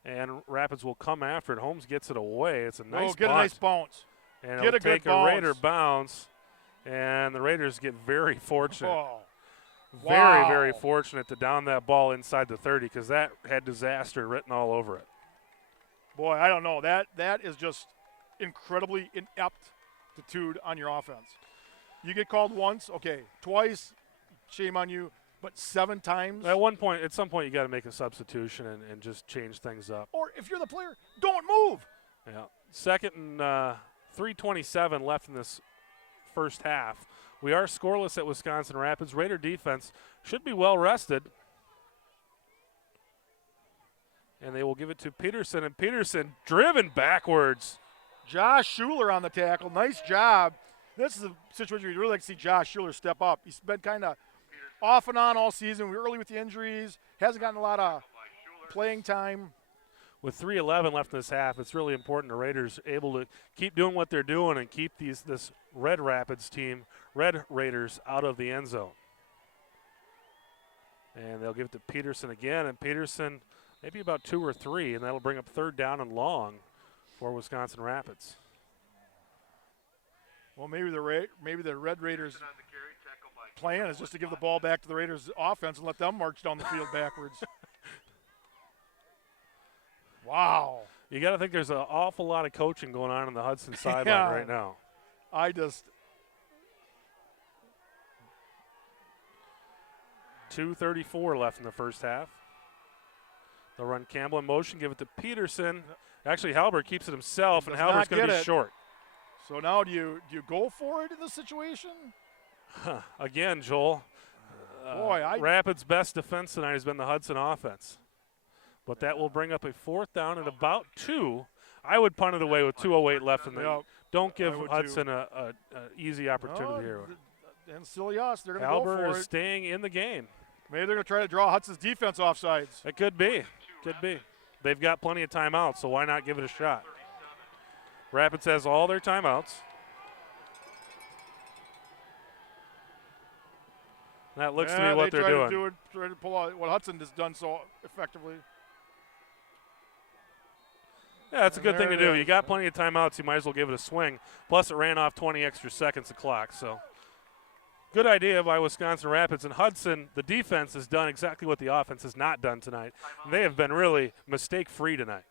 And Rapids will come after it. Holmes gets it away. It's a nice get bunt. a nice bounce. And Get it'll a good take a Raider bounce. bounce, and the Raiders get very fortunate. Oh, Very, wow. very fortunate to down that ball inside the 30 because that had disaster written all over it. Boy, I don't know. That is just incredibly inept ineptitude on your offense. You get called once, okay. Twice, shame on you. But 7 times? At some point, you got to make a substitution and just change things up. Or if you're the player, don't move. Yeah. Second and 3:27 left in this first half. We are scoreless at Wisconsin Rapids. Raider defense should be well rested. And they will give it to Peterson, and Peterson driven backwards. Josh Schuler on the tackle. Nice job. This is a situation where you'd really like to see Josh Schuler step up. He's been kind of off and on all season. We were early with the injuries. Hasn't gotten a lot of playing time. With 3:11 left in this half, it's really important the Raiders able to keep doing what they're doing and keep this Red Rapids team, Red Raiders, out of the end zone. And they'll give it to Peterson again, and Peterson maybe about 2 or 3, and that'll bring up 3rd down and long for Wisconsin Rapids. Well, maybe the Red Raiders' plan is just to give the ball back to the Raiders' offense and let them march down the field backwards. Wow. You got to think there's an awful lot of coaching going on the Hudson sideline right now. I just 2:34 left in the first half. They'll run Campbell in motion, give it to Peterson. Actually, Halbert keeps it himself, and Halbert's going to be short. So now do you go for it in this situation? Again, Joel. Rapids' best defense tonight has been the Hudson offense. But that will bring up a 4th down and about 2. I would punt it away with 2:08 left in the. Yep. Don't give Hudson an easy opportunity here. And silly us, they're going to go for it. Halbert is staying in the game. Maybe they're going to try to draw Hudson's defense offsides. It could be. Could be. They've got plenty of timeouts, so why not give it a shot? Rapids has all their timeouts. That looks to be what they're doing. Try to pull out what Hudson has done so effectively. Yeah, that's a good thing to do. You got plenty of timeouts. You might as well give it a swing. Plus, it ran off 20 extra seconds of clock. So, good idea by Wisconsin Rapids. And Hudson, the defense has done exactly what the offense has not done tonight. They have been really mistake-free tonight.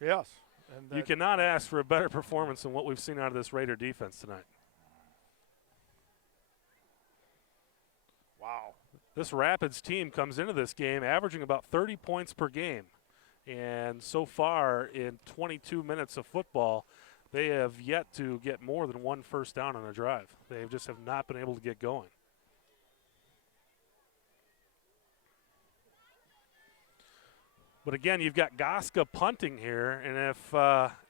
Yes. And you cannot ask for a better performance than what we've seen out of this Raider defense tonight. Wow. This Rapids team comes into this game averaging about 30 points per game. And so far in 22 minutes of football, they have yet to get more than 1 first down on a drive. They just have not been able to get going. But again, you've got Goska punting here, and if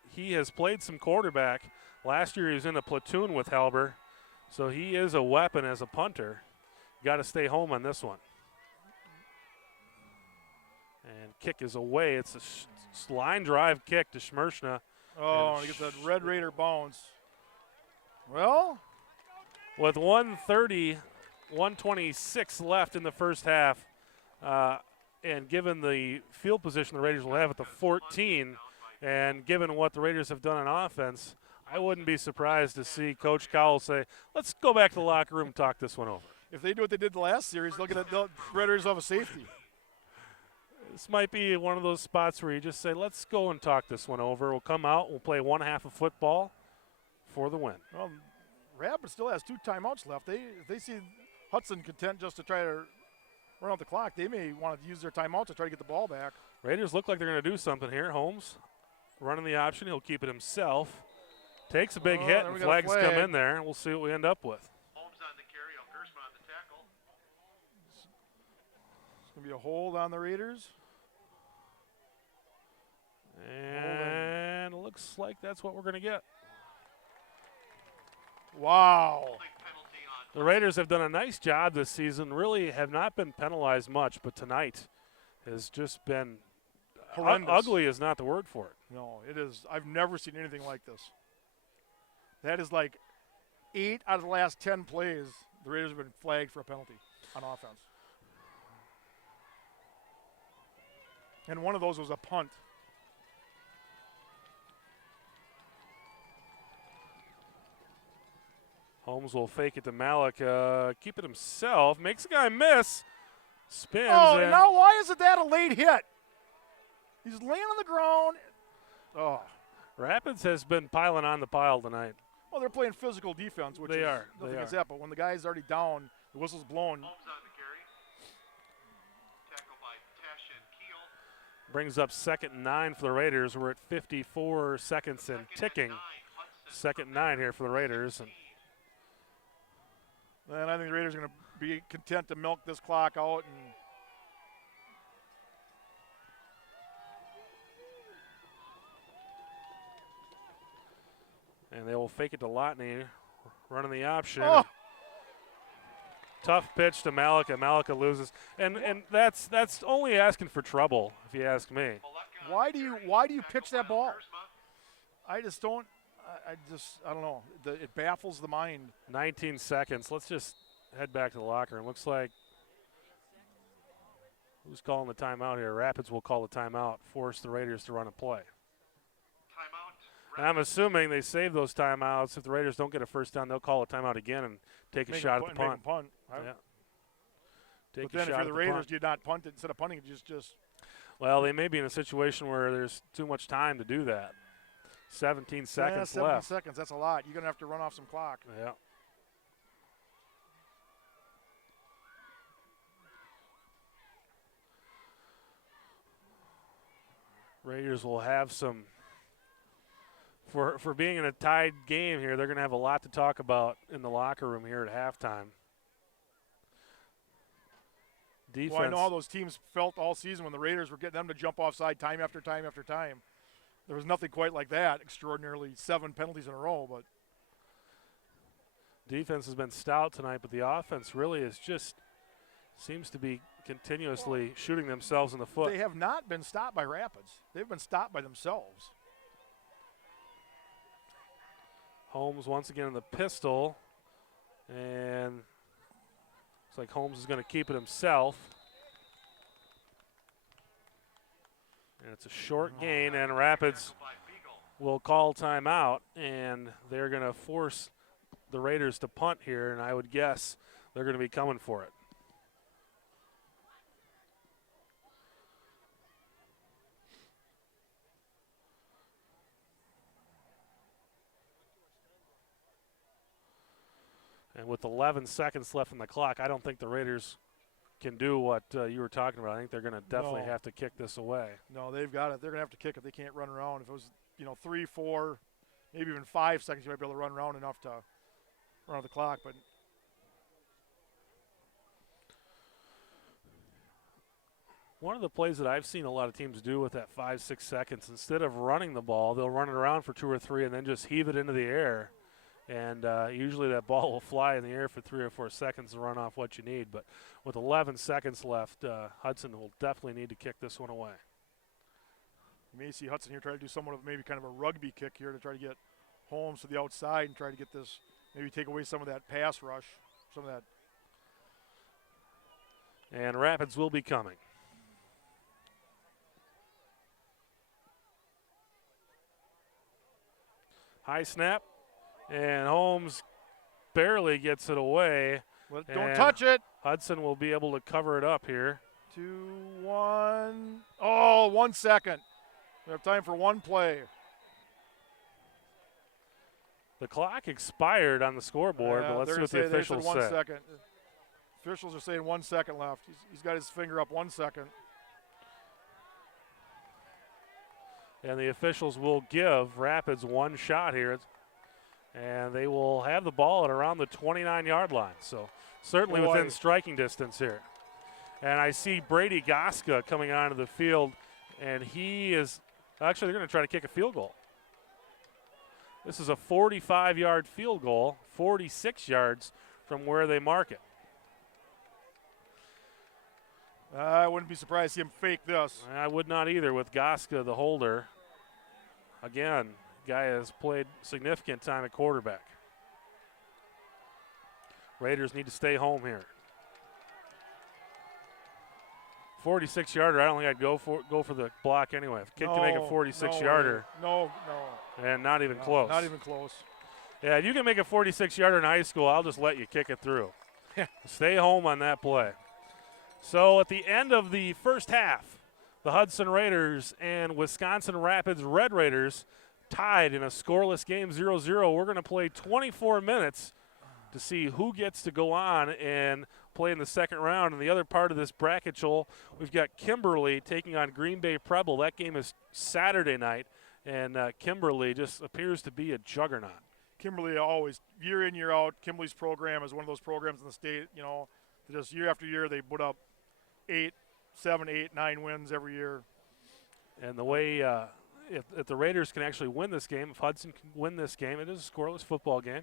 he has played some quarterback, last year he was in a platoon with Halber, so he is a weapon as a punter. Got to stay home on this one. And kick is away. It's a line drive kick to Schmershna. Oh, and he gets that Red Raider bounce. Well, with 1:26 left in the first half, and given the field position the Raiders will have at the 14, and given what the Raiders have done on offense, I wouldn't be surprised to see Coach Cowell say, let's go back to the locker room and talk this one over. If they do what they did the last series, look at the Raiders have a safety. This might be one of those spots where you just say, let's go and talk this one over. We'll come out, we'll play 1 half of football for the win. Well, Rapids still has 2 timeouts left. If they see Hudson content just to try to run out the clock, they may want to use their timeout to try to get the ball back. Raiders look like they're going to do something here. Holmes running the option. He'll keep it himself. Takes a big hit, and flags come in there. We'll see what we end up with. Holmes on the carry, Gersman on the tackle. It's going to be a hold on the Raiders. And it looks like that's what we're going to get. Wow. The Raiders have done a nice job this season, really have not been penalized much, but tonight has just been horrendous. Ugly is not the word for it. No, it is. I've never seen anything like this. That is like 8 out of the last 10 plays, the Raiders have been flagged for a penalty on offense. And one of those was a punt. Holmes will fake it to Malik, keep it himself, makes the guy miss, spins. Oh, and now why isn't that a late hit? He's laying on the ground. Oh. Rapids has been piling on the pile tonight. Well, they're playing physical defense, which They is are. nothing They against are. that. But when the guy's already down, the whistle's blown. Holmes on the carry. Tackle by Tash and Keel. Brings up 2nd and 9 for the Raiders. We're at 54 seconds and ticking. 9, Hudson 2nd and 9 here for the Raiders. And I think the Raiders are going to be content to milk this clock out. And they will fake it to Lotney, running the option. Oh. Tough pitch to Malika. Malika loses, and that's only asking for trouble, if you ask me. Why do you pitch that ball? I just don't. I don't know. It baffles the mind. 19 seconds. Let's just head back to the locker room. Looks like who's calling the timeout here? Rapids will call the timeout, force the Raiders to run a play. Timeout. And I'm assuming they save those timeouts. If the Raiders don't get a first down, they'll call a timeout again and take a shot at the punt. Yeah. Take But then if you're the Raiders, do you not punt it instead of punting it? Just well, they may be in a situation where there's too much time to do that. 17 seconds 17 left. seconds. That's a lot. You're gonna have to run off some clock. Yeah. Raiders will have some. For being in a tied game here, they're going to have a lot to talk about in the locker room here at halftime. Defense. Well, I know all those teams felt all season when the Raiders were getting them to jump offside time after time after time. There was nothing quite like that. Extraordinarily 7 penalties in a row, but defense has been stout tonight, but the offense really is just seems to be continuously shooting themselves in the foot. They have not been stopped by Rapids. They've been stopped by themselves. Holmes once again in the pistol, and looks like Holmes is going to keep it himself. And it's a short gain, and Rapids will call timeout, and they're going to force the Raiders to punt here, and I would guess they're going to be coming for it. And with 11 seconds left on the clock, I don't think the Raiders can do what you were talking about. I think they're going to definitely have to kick this away. No, they've got it. They're going to have to kick it. They can't run around. If it was, 3, 4, maybe even 5 seconds, you might be able to run around enough to run out the clock. But one of the plays that I've seen a lot of teams do with that 5-6 seconds, instead of running the ball, they'll run it around for 2 or 3 and then just heave it into the air. And usually that ball will fly in the air for 3 or 4 seconds to run off what you need. But with 11 seconds left, Hudson will definitely need to kick this one away. you may see Hudson here try to do somewhat of maybe kind of a rugby kick here to try to get Holmes to the outside and try to get this, maybe take away some of that pass rush, some of that. And Rapids will be coming. High snap. And Holmes barely gets it away. Well, don't touch it. Hudson will be able to cover it up here. 2, 1. Oh, 1 second. We have time for one play. The clock expired on the scoreboard, but let's see what the officials say. 1 second. Officials are saying 1 second left. He's got his finger up 1 second. And the officials will give Rapids one shot here. And they will have the ball at around the 29-yard line. So certainly within striking distance here. And I see Brady Goska coming onto the field, and he is actually they're going to try to kick a field goal. This is a 45-yard field goal, 46 yards from where they mark it. I wouldn't be surprised to see him fake this. I would not either with Goska, the holder. Again, guy has played significant time at quarterback. Raiders need to stay home here. 46-yarder, I don't think I'd go for the block anyway. If a kid can make a 46-yarder. No. And not even close. Not even close. Yeah, if you can make a 46-yarder in high school, I'll just let you kick it through. Stay home on that play. So at the end of the first half, the Hudson Raiders and Wisconsin Rapids Red Raiders tied in a scoreless game 0-0. We're going to play 24 minutes to see who gets to go on and play in the second round. And the other part of this bracket, Joel, we've got Kimberly taking on Green Bay Preble. That game is Saturday night, and Kimberly just appears to be a juggernaut. Kimberly always, year in, year out, Kimberly's program is one of those programs in the state, you know, that just year after year they put up 7, 8, 9 wins every year. And the way if the Raiders can actually win this game, if Hudson can win this game, it is a scoreless football game.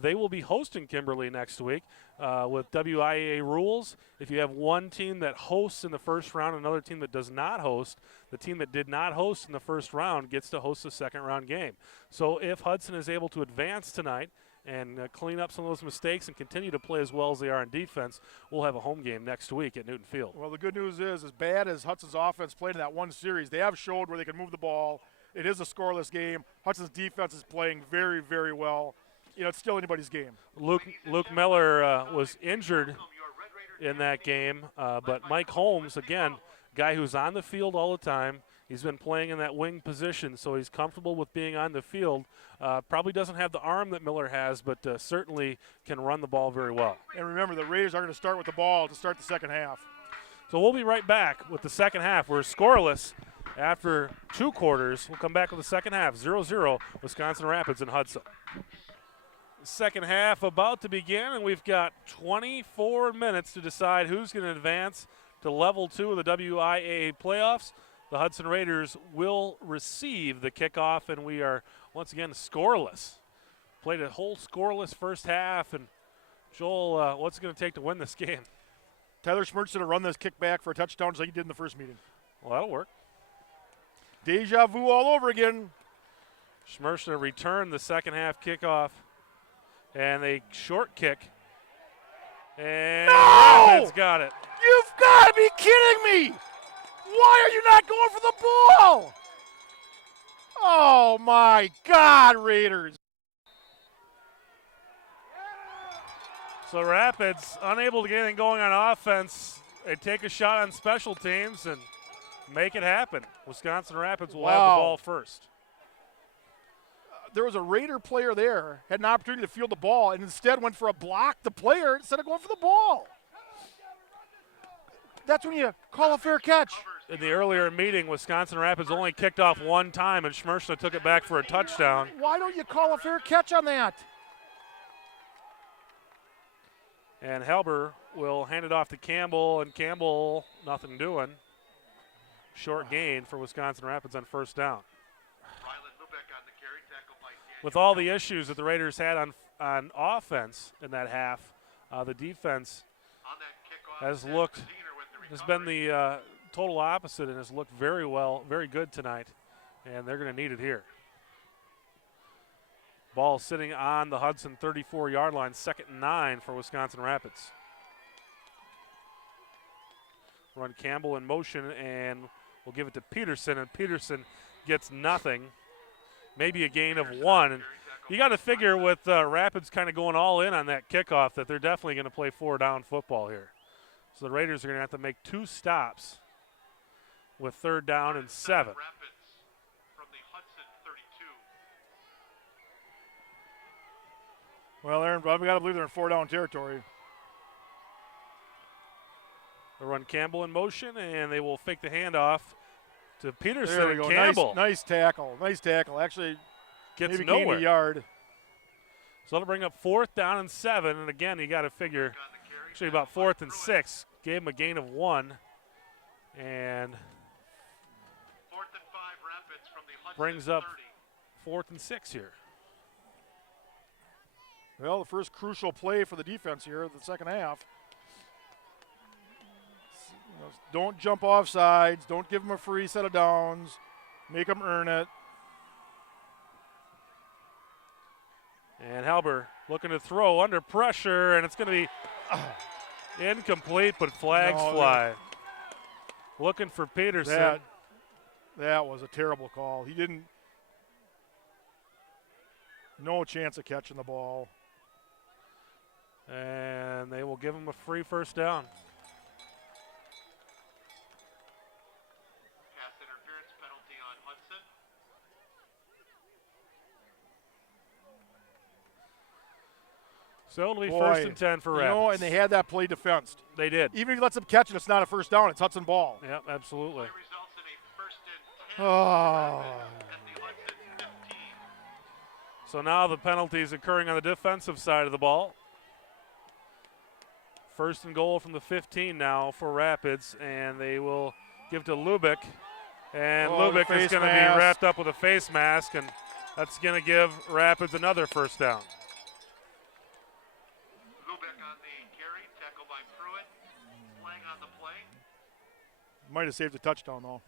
They will be hosting Kimberly next week with WIAA rules. If you have one team that hosts in the first round, another team that does not host, the team that did not host in the first round gets to host the second round game. So if Hudson is able to advance tonight and clean up some of those mistakes and continue to play as well as they are in defense, we'll have a home game next week at Newton Field. Well, the good news is, as bad as Hudson's offense played in that one series, they have showed where they can move the ball. It is a scoreless game. Hudson's defense is playing very, very well. You know, it's still anybody's game. Luke Miller was injured in that game, but Mike Holmes, again, guy who's on the field all the time. He's been playing in that wing position, so he's comfortable with being on the field. Probably doesn't have the arm that Miller has, but certainly can run the ball very well. And remember, the Raiders are going to start with the ball to start the second half. So we'll be right back with the second half. We're scoreless after 2 quarters. We'll come back with the second half, 0-0, Wisconsin Rapids and Hudson. Second half about to begin, and we've got 24 minutes to decide who's going to advance to level 2 of the WIAA playoffs. The Hudson Raiders will receive the kickoff, and we are once again scoreless. Played a whole scoreless first half, and Joel, what's it going to take to win this game? Tyler Schmertz going to run this kick back for a touchdown just like he did in the first meeting. Well, that'll work. Deja vu all over again. Schmertz going to return the second half kickoff, and a short kick. And Rapids got it. You've got to be kidding me! Why are you not going for the ball? Oh, my God, Raiders. So Rapids unable to get anything going on offense. They take a shot on special teams and make it happen. Wisconsin Rapids will have the ball first. There was a Raider player there, had an opportunity to field the ball, and instead went for a block the player instead of going for the ball. That's when you call a fair catch. In the earlier meeting, Wisconsin Rapids only kicked off one time, and Schmershna took it back for a touchdown. Why don't you call a fair catch on that? And Helber will hand it off to Campbell, and Campbell, nothing doing. Short gain for Wisconsin Rapids on first down. With all the issues that the Raiders had on offense in that half, the defense has been the total opposite and has looked very well, very good tonight, and they're going to need it here. Ball sitting on the Hudson 34-yard line, 2nd and 9 for Wisconsin Rapids. Run Campbell in motion, and we'll give it to Peterson, and Peterson gets nothing. Maybe a gain of 1. And you got to figure with Rapids kind of going all in on that kickoff that they're definitely going to play 4-down football here. So the Raiders are going to have to make 2 stops with 3rd down and 7. Well, Aaron, I've got to believe they're in 4-down territory. They run Campbell in motion, and they will fake the handoff to Peterson. There we go. Campbell. Nice tackle. Nice tackle. Actually, gets maybe nowhere. Gained a yard. So that'll bring up 4th down and 7. And again, you got to figure, actually about 4th and 6. Gave him a gain of 1. And 4th and 5 Rapids from the Hudson brings up 30. 4th and 6 here. Well, the first crucial play for the defense here, the second half. Don't jump off sides. Don't give them a free set of downs. Make them earn it. And Halber looking to throw under pressure, and it's going to be incomplete, but flags fly. Looking for Peterson. That was a terrible call. He didn't. No chance of catching the ball. And they will give him a free first down. Pass interference penalty on Hudson. So it'll be Boy, first and 10 for Rapids. and they had that play defensed. They did. Even if he lets them catch it, it's not a first down. It's Hudson ball. Yep, absolutely. Play results in a first and 10 Oh. at the Hudson 15. So now the penalties occurring on the defensive side of the ball. First and goal from the 15 now for Rapids, and they will give to Lubick. And Lubick is going to be wrapped up with a face mask, and that's going to give Rapids another first down. Lubick on the carry, tackled by Pruitt. Flag on the play. Might have saved a touchdown, though.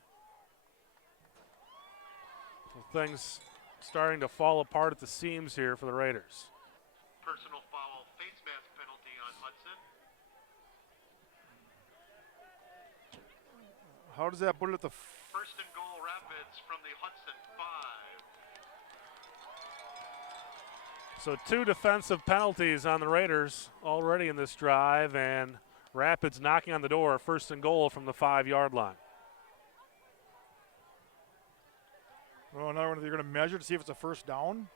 So things starting to fall apart at the seams here for the Raiders. Personal foul, face mask penalty on Hudson. How does that put it at the First and goal, Rapids from the Hudson 5. So 2 defensive penalties on the Raiders already in this drive, and Rapids knocking on the door, first and goal from the 5-yard line. Well, another one they're going to measure to see if it's a first down?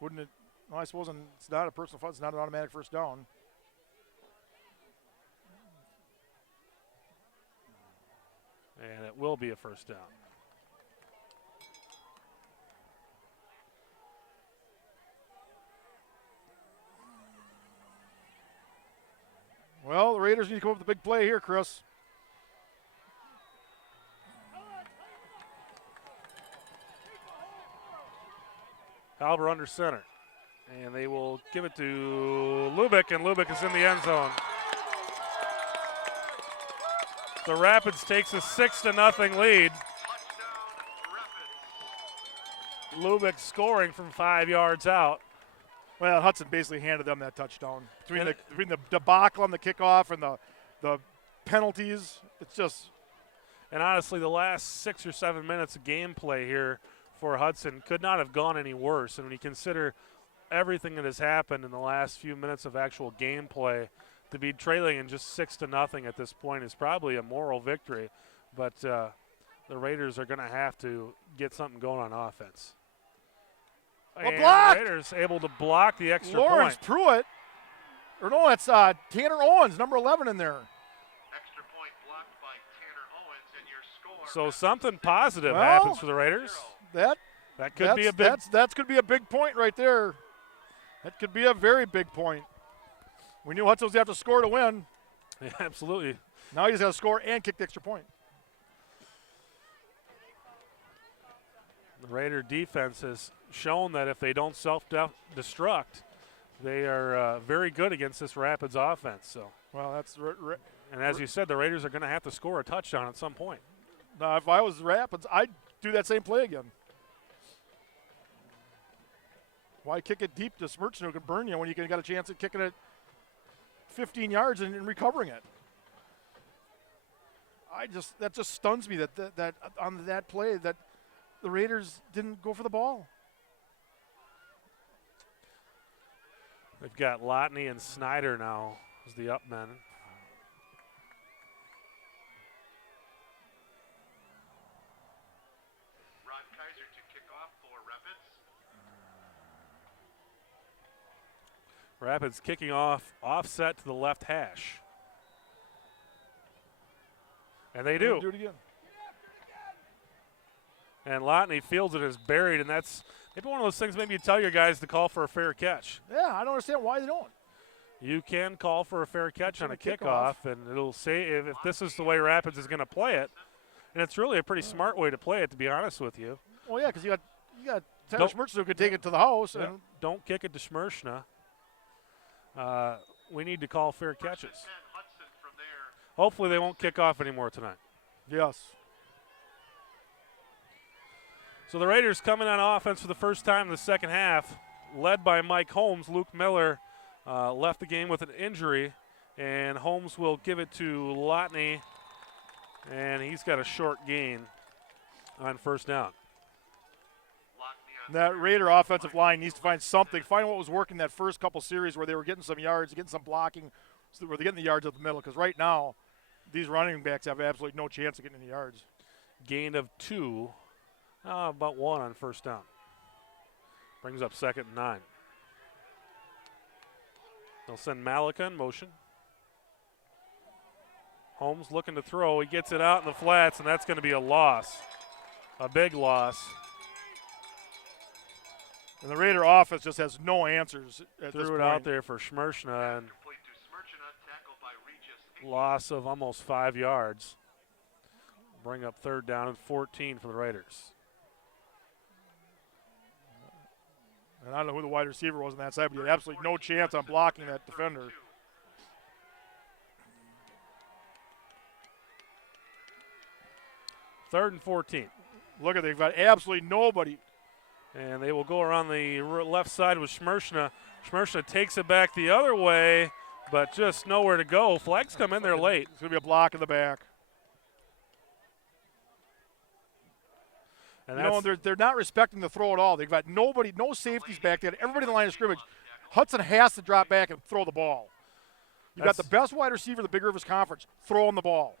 Wouldn't it? Well, I suppose it's not a personal foul. It's not an automatic first down. And it will be a first down. Well, the Raiders need to come up with a big play here, Chris. Halber under center. And they will give it to Lubick, and Lubick is in the end zone. The Rapids takes a 6-0 lead. Lubick scoring from 5 yards out. Well, Hudson basically handed them that touchdown. Between the debacle on the kickoff and the penalties, it's just. And honestly, the last 6 or 7 minutes of gameplay here for Hudson could not have gone any worse. And when you consider everything that has happened in the last few minutes of actual gameplay, to be trailing in just 6-0 at this point is probably a moral victory. But the Raiders are going to have to get something going on offense. A And block! the Raiders able to block the extra Lawrence point. Pruitt. Or no, that's Tanner Owens, number 11 in there. Extra point blocked by Tanner Owens, and your score. So something positive Well, happens for the Raiders. That Could be a big. That could be a big point right there. That could be a very big point. We knew Hudson was going to have to score to win. Yeah, absolutely. Now he's got to score and kick the extra point. The Raider defense has shown that if they don't self-destruct, they are very good against this Rapids offense. So, Well, that's. and as you said, the Raiders are going to have to score a touchdown at some point. Now, if I was Rapids, I'd do that same play again. Why kick it deep to Smirchin who can burn you when you got a chance at kicking it 15 yards and recovering it? That just stuns me that on that play that the Raiders didn't go for the ball. They've got Lotney and Snyder now as the up men. Ron Kaiser to kick off for Rapids. Rapids kicking off offset to the left hash. And they do. Do it again. And Lotney fields it as buried, and that's maybe one of those things maybe you tell your guys to call for a fair catch. Yeah, I don't understand why they don't. You can call for a fair catch on a kickoff. kickoff, and it'll say if this is the way Rapids is going to play it. And it's really a pretty smart way to play it, to be honest with you. Well, yeah, because you got Tanner Smirchin who could take it to the house. Yeah, And don't kick it to Schmershna. We need to call fair catches. Hudson from there. Hopefully they won't kick off anymore tonight. yes. So the Raiders coming on offense for the first time in the second half, led by Mike Holmes. Luke Miller left the game with an injury, and Holmes will give it to Lotney, and he's got a short gain on first down. That Raider offensive line needs to find something. Find what was working that first couple series where they were getting some yards, getting some blocking, so where they're getting the yards up the middle. Because right now, these running backs have absolutely no chance of getting any yards. Gain of 2, about 1 on first down. Brings up 2nd and 9. They'll send Malika in motion. Holmes looking to throw. He gets it out in the flats, and that's going to be a loss. A big loss. And the Raider offense just has no answers at this point. Threw it out there for Schmershna, and loss of almost 5 yards. Bring up 3rd down and 14 for the Raiders. And I don't know who the wide receiver was on that side, but he had absolutely no chance on blocking that defender. Third and 14. Look at they've got absolutely nobody. And they will go around the left side with Schmershna. Schmershna takes it back the other way, but just nowhere to go. Flags come in there late. It's going to be a block in the back. And you know, they're not respecting the throw at all. They've got nobody, no safeties back there. Everybody in the line of scrimmage. Hudson has to drop back and throw the ball. You've got the best wide receiver in the Big Rivers Conference throwing the ball.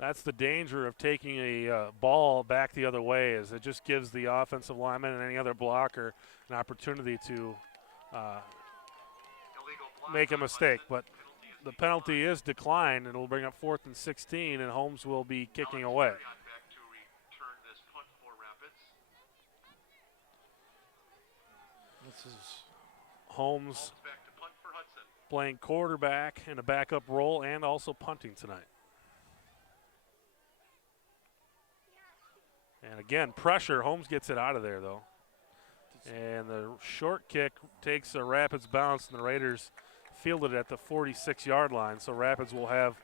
That's the danger of taking a ball back the other way, is it just gives the offensive lineman and any other blocker an opportunity to make a mistake. But the penalty is declined, and it will bring up 4th and 16, and Holmes will be kicking away. This is Holmes playing quarterback in a backup role and also punting tonight. And again, pressure. Holmes gets it out of there, though. And the short kick takes a Rapids bounce, and the Raiders fielded it at the 46-yard line. So Rapids will have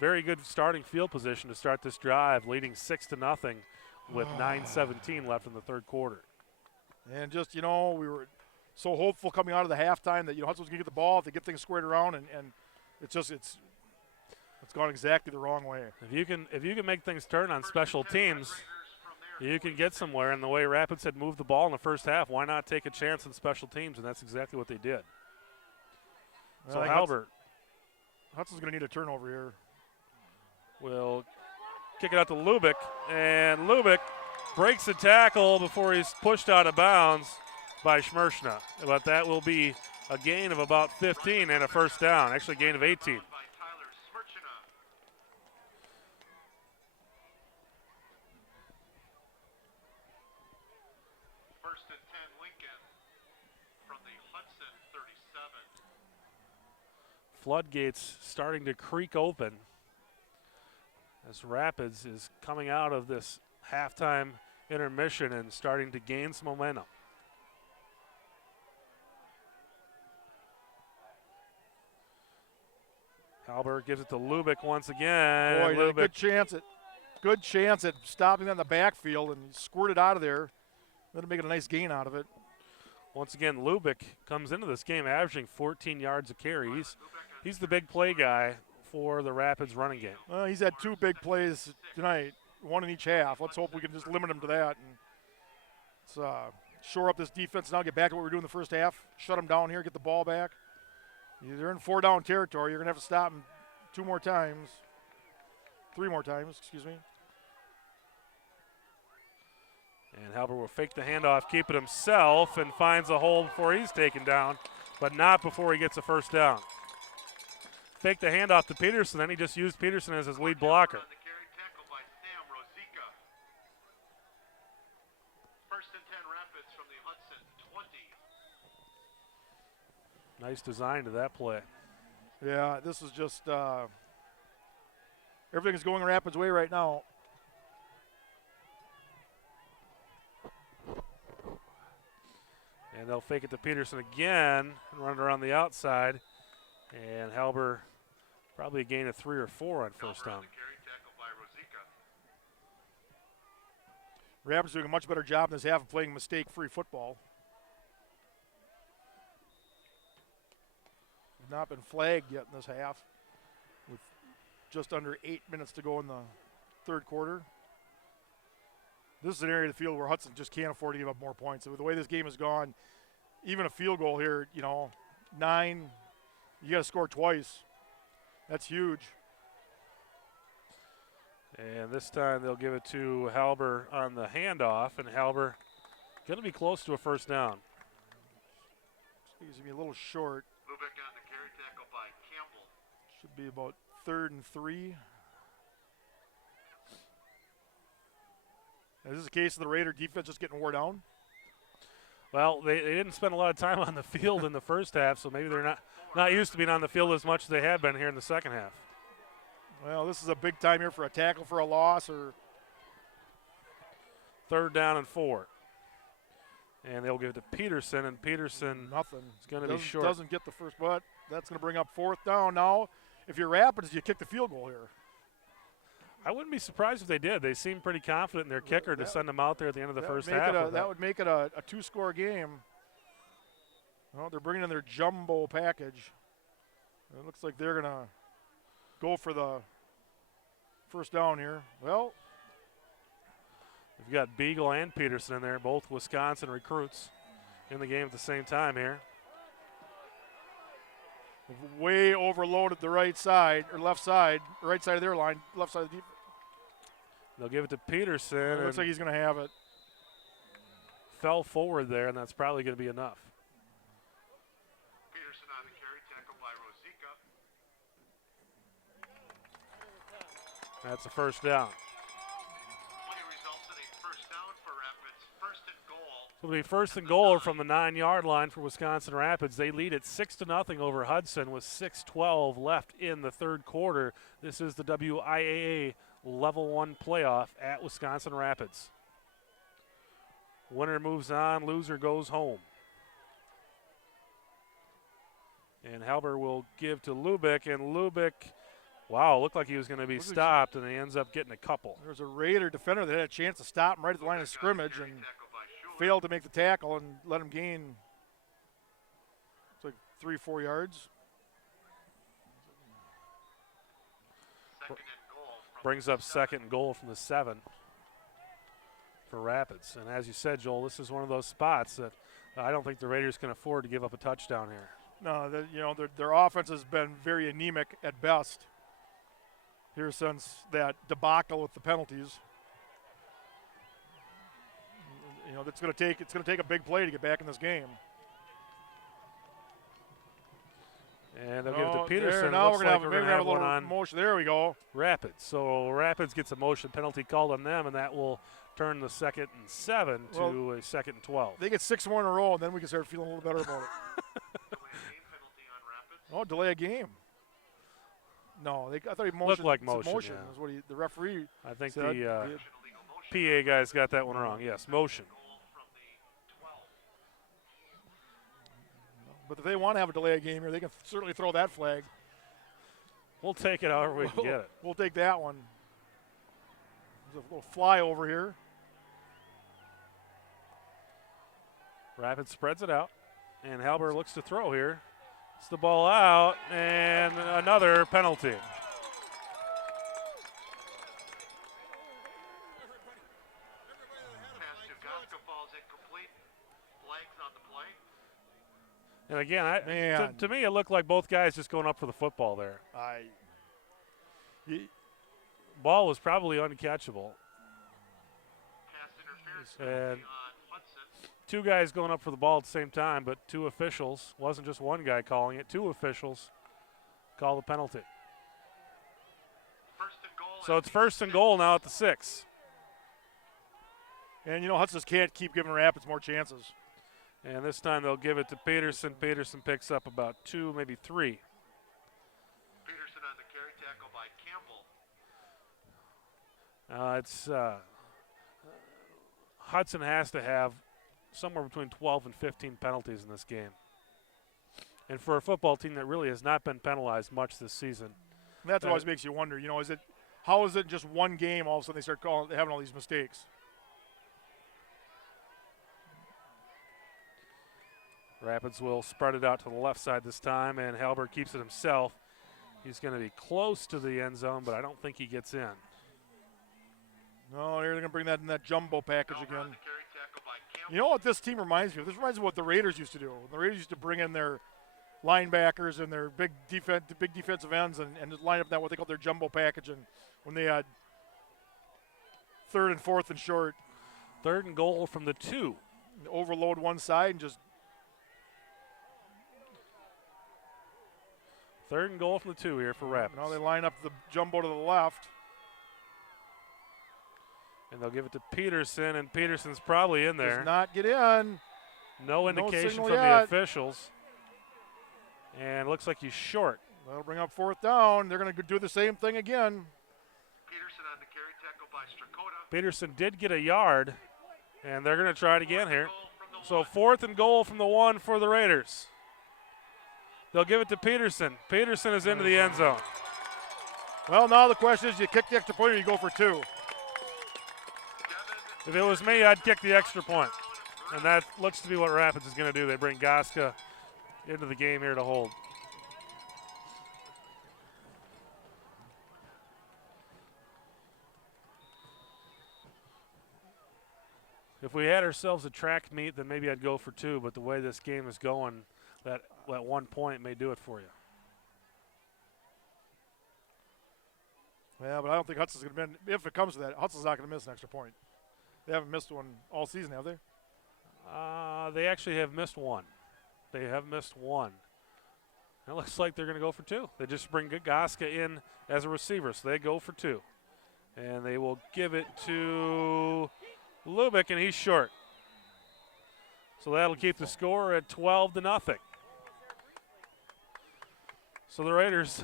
very good starting field position to start this drive, leading 6-0 with 9:17 left in the 3rd quarter. And just, you know, we were so hopeful coming out of the halftime that, you know, Hudson was going to get the ball, if they get things squared around, and it's just it's gone exactly the wrong way. If you can make things turn on special teams, you can get somewhere. And the way Rapids had moved the ball in the first half, why not take a chance on special teams? And that's exactly what they did. So Halbert. Hudson's going to need a turnover here. Will kick it out to Lubick, and Lubick breaks the tackle before he's pushed out of bounds by Schmershna. But that will be a gain of about 15 and a 1st down, actually a gain of 18. Floodgates starting to creak open as Rapids is coming out of this halftime intermission and starting to gain some momentum. Halbert gives it to Lubick once again. Boy, Lubick, good chance at stopping that in the backfield, and he squirted out of there. Then making a nice gain out of it. Once again, Lubick comes into this game averaging 14 yards a carry. He's the big play guy for the Rapids running game. Well, he's had 2 big plays tonight, 1 in each half. Let's hope we can just limit him to that and let's shore up this defense now, get back to what we were doing in the first half, shut them down here, get the ball back. They're in 4-down territory. You're going to have to stop them 3 more times, excuse me. And Halbert will fake the handoff, keep it himself, and finds a hole before he's taken down, but not before he gets a 1st down. Fake the handoff to Peterson, then he just used Peterson as his lead blocker. Nice design to that play. Yeah, this is just everything is going Rapids' way right now. And they'll fake it to Peterson again and run it around the outside. And Halbert probably a gain of 3 or 4 on 1st down. Rapids doing a much better job in this half of playing mistake-free football. Not been flagged yet in this half with just under 8 minutes to go in the 3rd quarter. This is an area of the field where Hudson just can't afford to give up more points. With the way this game has gone, even a field goal here, 9, you got to score twice. That's huge. And this time they'll give it to Halbert on the handoff, and Halbert going to be close to a 1st down. He's going to be a little short. Lubick Should be about 3rd and 3. Is this a case of the Raider defense just getting wore down? Well, they didn't spend a lot of time on the field in the first half, so maybe they're not used to being on the field as much as they have been here in the second half. Well, this is a big time here for a tackle for a loss or 3rd down and 4. And they'll give it to Peterson, and Peterson nothing. is going to be short. Doesn't get the first, but that's going to bring up 4th down. Now, if you're Rapids, you kick the field goal here. I wouldn't be surprised if they did. They seem pretty confident in their kicker to send them out there at the end of the first half. That would make it a 2-score game. Well, they're bringing in their jumbo package. It looks like they're going to go for the first down here. Well, we've got Beagle and Peterson in there, both Wisconsin recruits in the game at the same time here. they've way overloaded the right side or left side, right side of their line, left side of the defense. They'll give it to Peterson. It looks like he's going to have it. Fell forward there, and that's probably going to be enough. Peterson on the carry, tackled by Rosica. That's a first down. Play results in a first down for Rapids. First and goal. So it'll be 1st and goal from the 9-yard line for Wisconsin Rapids. They lead at 6-0 over Hudson with 6:12 left in the third quarter. This is the WIAA Level 1 playoff at Wisconsin Rapids. Winner moves on, loser goes home. And Halber will give to Lubick, and Lubick, wow, looked like he was going to be stopped, and he ends up getting a couple. There's a Raider defender that had a chance to stop him right at the line of scrimmage and failed to make the tackle and let him gain, it's like 3-4 yards. Brings up 2nd and goal from the 7 for Rapids. And as you said, Joel, this is one of those spots that I don't think the Raiders can afford to give up a touchdown here. No, their offense has been very anemic at best here since that debacle with the penalties. It's going to take a big play to get back in this game. And they'll give it to Peterson. Now we're going to have a little motion. There we go. Rapids. So Rapids gets a motion penalty called on them, and that will turn the 2nd and 7 to a 2nd and 12. They get 6 more in a row, and then we can start feeling a little better about it. Delay a game. No, I thought he motioned. Looked like motion. Yeah. Is what the referee. I think said. the PA guys got that one wrong. Yes, motion. But if they want to have a delay a game here, they can certainly throw that flag. We'll take it however we can get it. We'll take that one. There's a little flyover here. Rapids spreads it out, and Halber looks to throw here. It's the ball out, and another penalty. Pass to Goska falls incomplete. Flags on the play. And again, to me, it looked like both guys just going up for the football there. Ball was probably uncatchable. Pass interference And on Hudson. 2 guys going up for the ball at the same time, but 2 officials, wasn't just one guy calling it, 2 officials call the penalty. First and goal. So it's 1st and goal now at the 6. And Hudson can't keep giving Rapids more chances. And this time they'll give it to Peterson. Peterson picks up about 2, maybe 3. Peterson on the carry, tackle by Campbell. Hudson has to have somewhere between 12 and 15 penalties in this game. And for a football team that really has not been penalized much this season. And that always makes you wonder, how is it just one game all of a sudden they start having all these mistakes? Rapids will spread it out to the left side this time, and Halber keeps it himself. He's going to be close to the end zone, but I don't think he gets in. No, they're going to bring that in that jumbo package again. You know what this team reminds me of? This reminds me of what the Raiders used to do. The Raiders used to bring in their linebackers and their big defensive ends and just line up that what they call their jumbo package. And when they had 3rd and 4th and short. 3rd and goal from the 2. Overload one side and just 3rd and goal from the 2 here for Rapids. Now they line up the jumbo to the left. And they'll give it to Peterson, and Peterson's probably in there. Does not get in. No indication signal from the yet. officials. And looks like he's short. That'll bring up 4th down. They're going to do the same thing again. Peterson on the carry, tackle by Strakota. Peterson did get a yard, and they're going to try it again here. Goal from the So 1. 4th and goal from the 1 for the Raiders. They'll give it to Peterson. Peterson is into the end zone. Well, now the question is, you kick the extra point or you go for 2? If it was me, I'd kick the extra point. And that looks to be what Rapids is going to do. They bring Goska into the game here to hold. If we had ourselves a track meet, then maybe I'd go for 2, but the way this game is going, that 1 point may do it for you. Yeah, but I don't think Hudson's going to if it comes to that, Hudson's not going to miss an extra point. They haven't missed one all season, have they? They actually have missed 1. They have missed 1. It looks like they're going to go for 2. They just bring Goska in as a receiver, so they go for 2. And they will give it to Lubick, and he's short. So that'll keep the score at 12-0. So the Raiders,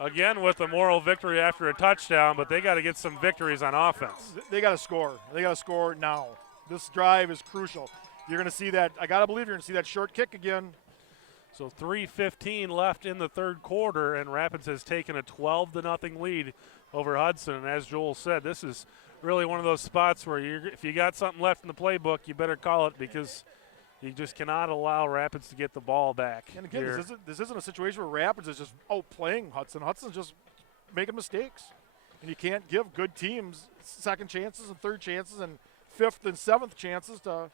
again with a moral victory after a touchdown, but they got to get some victories on offense. They got to score. They got to score now. This drive is crucial. You're going to see that. I got to believe you're going to see that short kick again. So 3:15 left in the 3rd quarter, and Rapids has taken a 12-0 lead over Hudson. And as Joel said, this is really one of those spots where if you got something left in the playbook, you better call it, because you just cannot allow Rapids to get the ball back. And again, this isn't a situation where Rapids is just outplaying Hudson. Hudson's just making mistakes. And you can't give good teams second chances and third chances and 5th and 7th chances to.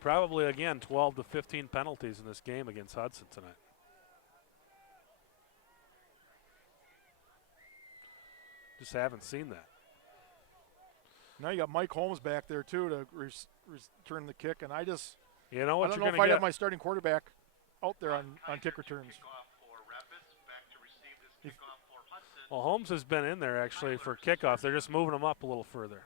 Probably, again, 12 to 15 penalties in this game against Hudson tonight. Just haven't seen that. Now you got Mike Holmes back there, too, to return the kick. And I just You know what I don't you're know going if to I get. have my starting quarterback out there on kick returns. Kickoff for Rapids. Back to receive this kickoff for Hudson. Well, Holmes has been in there, actually, for kickoff. They're just moving him up a little further.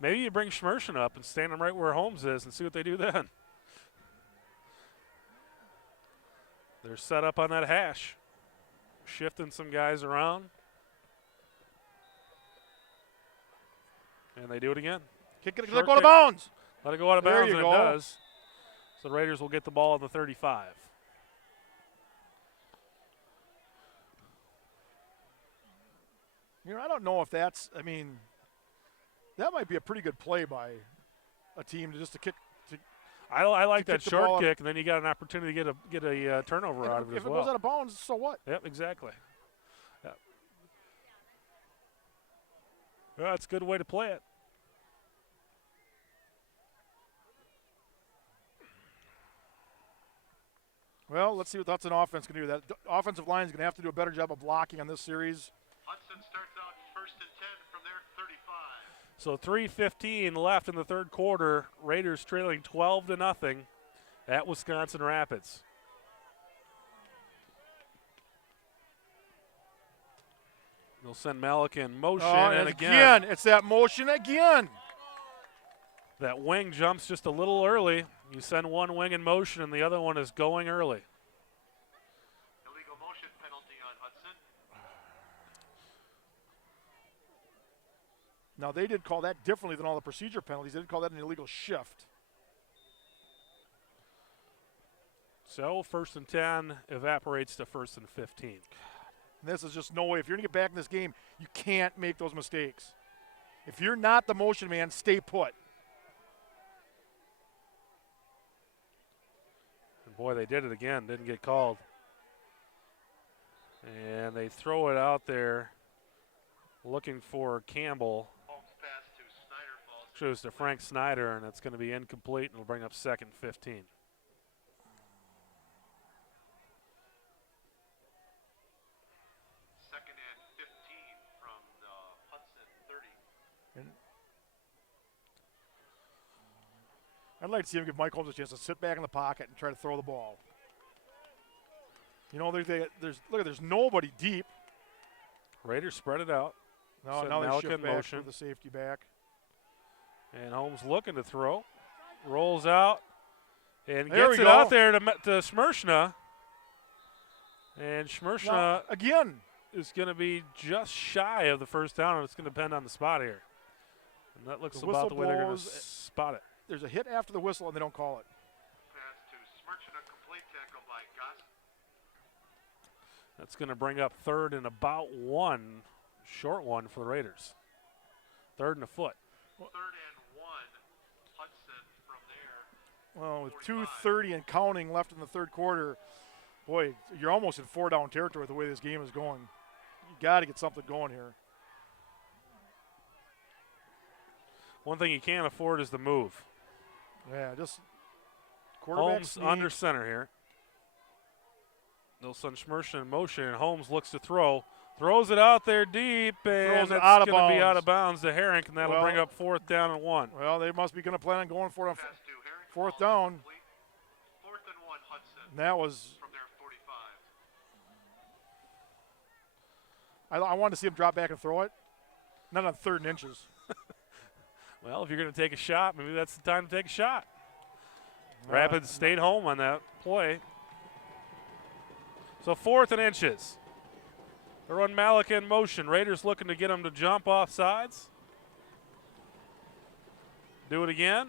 Maybe you bring Schmerschen up and stand him right where Holmes is and see what they do then. They're set up on that hash, shifting some guys around. And they do it again. Kick it, Short let it go out of kick. bounds. Let it go out of There bounds, you and go. it does. So the Raiders will get the ball at the 35. I don't know if that's, that might be a pretty good play by a team to kick. I like to that kick the ball short up. kick, and then you got an opportunity to get a turnover out of it If as it well. goes out of bounds, so what? Yep, exactly. Yep. Well, that's a good way to play it. Well, let's see what Hudson offense can do. That offensive line is going to have to do a better job of blocking on this series. Hudson starts out 1st and 10 from their 35. So 3:15 left in the 3rd quarter. Raiders trailing 12-0 at Wisconsin Rapids. They'll send Malik in motion, and again, it's that motion again. that wing jumps just a little early. You send one wing in motion, and the other one is going early. Illegal motion penalty on Hudson. Now, they did call that differently than all the procedure penalties. They did call that an illegal shift. So 1st and 10 evaporates to 1st and 15. And this is just no way. If you're going to get back in this game, you can't make those mistakes. If you're not the motion man, stay put. And boy, they did it again. Didn't get called. And they throw it out there looking for Campbell. Holmes pass to Snyder falls. Shows to Frank Snyder, and it's going to be incomplete, and will bring up 2nd and 15. Second and 15 from the Hudson 30. I'd like to see him give Mike Holmes a chance to sit back in the pocket and try to throw the ball. You know, there's nobody deep. Raiders spread it out. Now Send they Malika shift in back motion. for the safety back. And Holmes looking to throw. Rolls out and There gets we it go. out there to Smrshna. And Smrshna Now, again, is going to be just shy of the first down, and it's going to depend on the spot here. And that looks The about the way they're going to whistle blows. spot it. there's a hit after the whistle and they don't call it. Pass to Smrshna, complete tackle by Gus. That's going to bring up 3rd and about 1, short one for the Raiders. 3rd and a foot. 3rd and 1. Hudson from there. Well, with 45. 2:30 and counting left in the third quarter, boy, you're almost in 4-down territory with the way this game is going. You got to get something going here. One thing you can't afford is the move. Yeah, just quarterback Holmes sneak. under center here. They'll send Smrshna in motion, and Holmes looks to throw. Throws it out there deep, and Throws it it's out of going to be out bounds. of bounds to Herrick, and that'll Well- bring up 4th down and 1. Well, they must be going to plan on going for it on Pass to Herring. fourth Ball down. complete. 4th and 1, Hudson And that was, from their 45. I wanted to see him drop back and throw it. Not on 3rd and inches. Well, if you're going to take a shot, maybe that's the time to take a shot. Uh, Rapids stayed home on that play. So 4th and inches. They run Malika in motion. Raiders looking to get him to jump off sides. Do it again.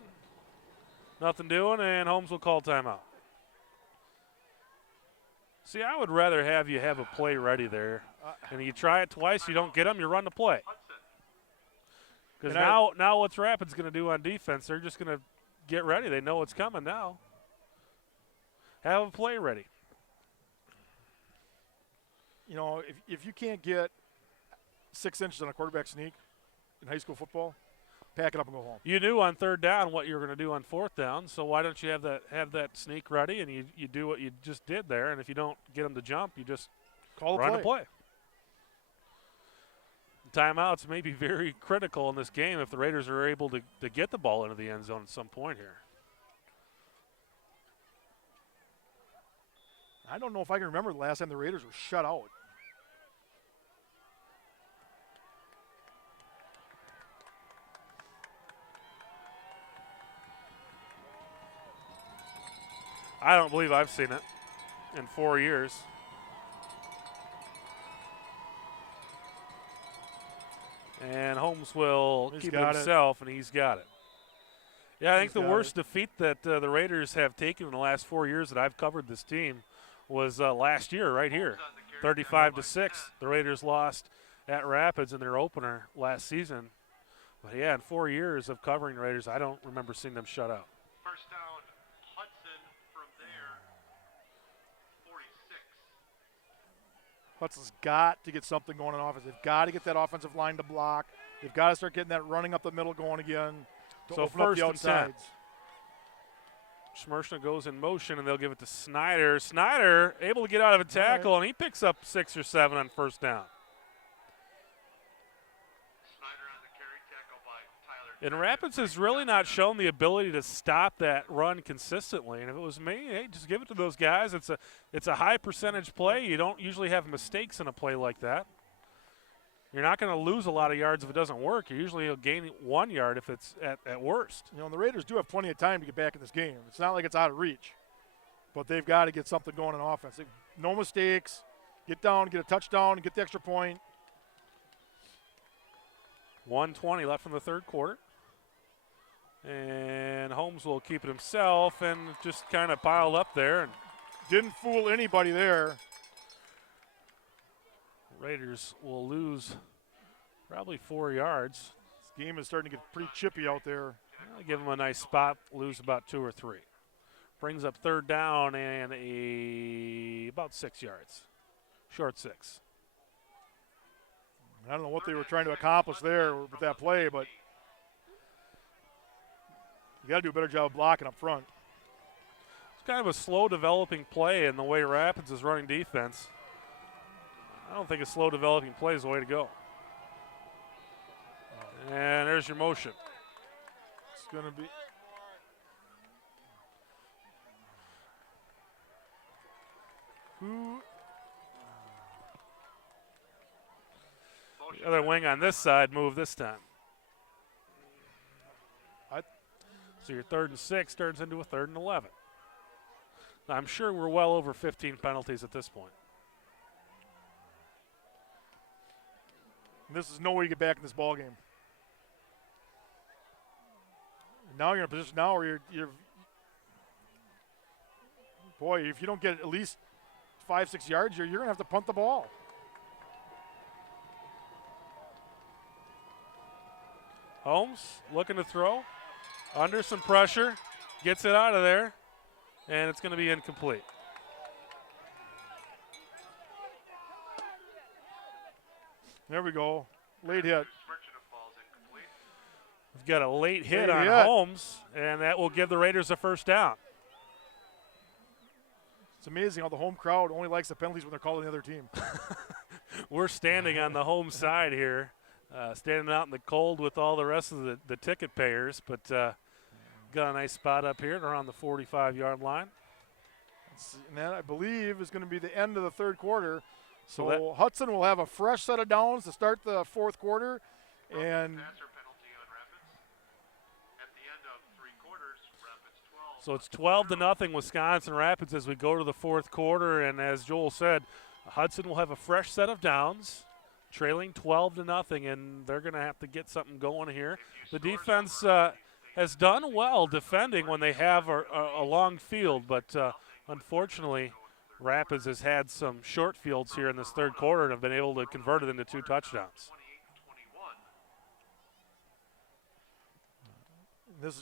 Nothing doing, and Holmes will call timeout. See, I would rather have you have a play ready there. And you try it twice, you don't get them, you run the play. Hudson. Because And now what's Rapids going to do on defense? They're just going to get ready. They know it's coming now. Have a play ready. You know, if you can't get 6 inches on a quarterback sneak in high school football, pack it up and go home. You knew on 3rd down what you were going to do on 4th down, so why don't you have that sneak ready and you do what you just did there, and if you don't get them to jump, you just Call the run play. the play. Timeouts may be very critical in this game if the Raiders are able to get the ball into the end zone at some point here. I don't know if I can remember the last time the Raiders were shut out. I don't believe I've seen it in 4 years. And Holmes will He's keep it got it. himself, and he's got it. Yeah, I think He's the got worst defeat that the Raiders have taken in the last 4 years that I've covered this team was last year right here, 35-6. The Raiders lost at Rapids in their opener last season. But yeah, in 4 years of covering the Raiders, I don't remember seeing them shut out. First down, Hudson from there. 46. Hudson's got to get something going on offense. They've got to get that offensive line to block. They've got to start getting that running up the middle going again. To So open up first the and 10. outsides. Smrshna goes in motion, and they'll give it to Snyder. Snyder able to get out of a tackle, and he picks up 6 or 7 on 1st down. Snyder on the carry, tackle by Tyler. And Rapids has really not shown the ability to stop that run consistently. And if it was me, hey, just give it to those guys. It's a high percentage play. You don't usually have mistakes in a play like that. You're not going to lose a lot of yards if it doesn't work. You usually will gain 1 yard if it's at worst. You know, and the Raiders do have plenty of time to get back in this game. It's not like it's out of reach. But they've got to get something going on offense. No mistakes. Get down, get a touchdown, get the extra point. 1:20 left in the 3rd quarter. And Holmes will keep it himself and just kind of piled up there. And Didn't fool anybody there. Raiders will lose probably 4 yards. This game is starting to get pretty chippy out there. I'll give them a nice spot, lose about 2 or 3. Brings up 3rd down and about 6 yards. Short 6. I don't know what they were trying to accomplish there with that play, but you got to do a better job of blocking up front. It's kind of a slow developing play in the way Rapids is running defense. I don't think a slow developing play is the way to go. And there's your motion. It's going to be Who? The other wing on this side moved this time. So your 3rd and 6 turns into a 3rd and 11. Now, I'm sure we're well over 15 penalties at this point. This is no way to get back in this ball game. Now you're in a position now where you're boy, if you don't get at least 5-6 yards, you're gonna have to punt the ball. Holmes looking to throw. Under some pressure. Gets it out of there. And it's going to be incomplete. There we go. Late hit. We've got a late hit Late on hit. Holmes, and that will give the Raiders a first down. It's amazing how the home crowd only likes the penalties when they're calling the other team. We're standing on the home side here, standing out in the cold with all the rest of the ticket payers, but got a nice spot up here around the 45-yard line. And that, I believe, is going to be the end of the 3rd quarter. So So Hudson will have a fresh set of downs to start the 4th quarter. And So it's 12-0 Wisconsin Rapids as we go to the 4th quarter, and as Joel said, Hudson will have a fresh set of downs, trailing 12-0, and they're going to have to get something going here. The defense has done well defending when they have a long field, but unfortunately, Rapids has had some short fields here in this 3rd quarter and have been able to convert it into 2 touchdowns. this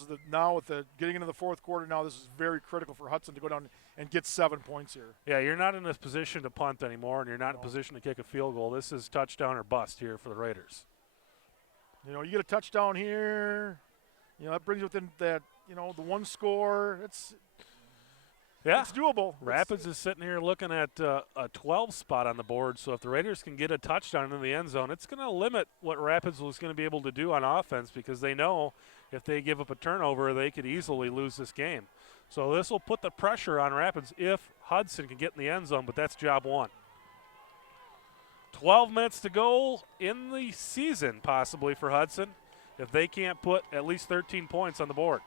is now with the getting into the 4th quarter. Now this is very critical for Hudson to go down and get 7 points here. Yeah, you're not in a position to punt anymore, and you're not in a position to kick a field goal. This is touchdown or bust here for the Raiders. You know, you get a touchdown here. You know, that brings you within that, you know, the 1 score. It's doable. Rapids is sitting here looking at a 12 spot on the board, so if the Raiders can get a touchdown in the end zone, it's going to limit what Rapids was going to be able to do on offense because they know if they give up a turnover, they could easily lose this game. So this will put the pressure on Rapids if Hudson can get in the end zone, but that's job 1. 12 minutes to go in the season possibly for Hudson if they can't put at least 13 points on the board.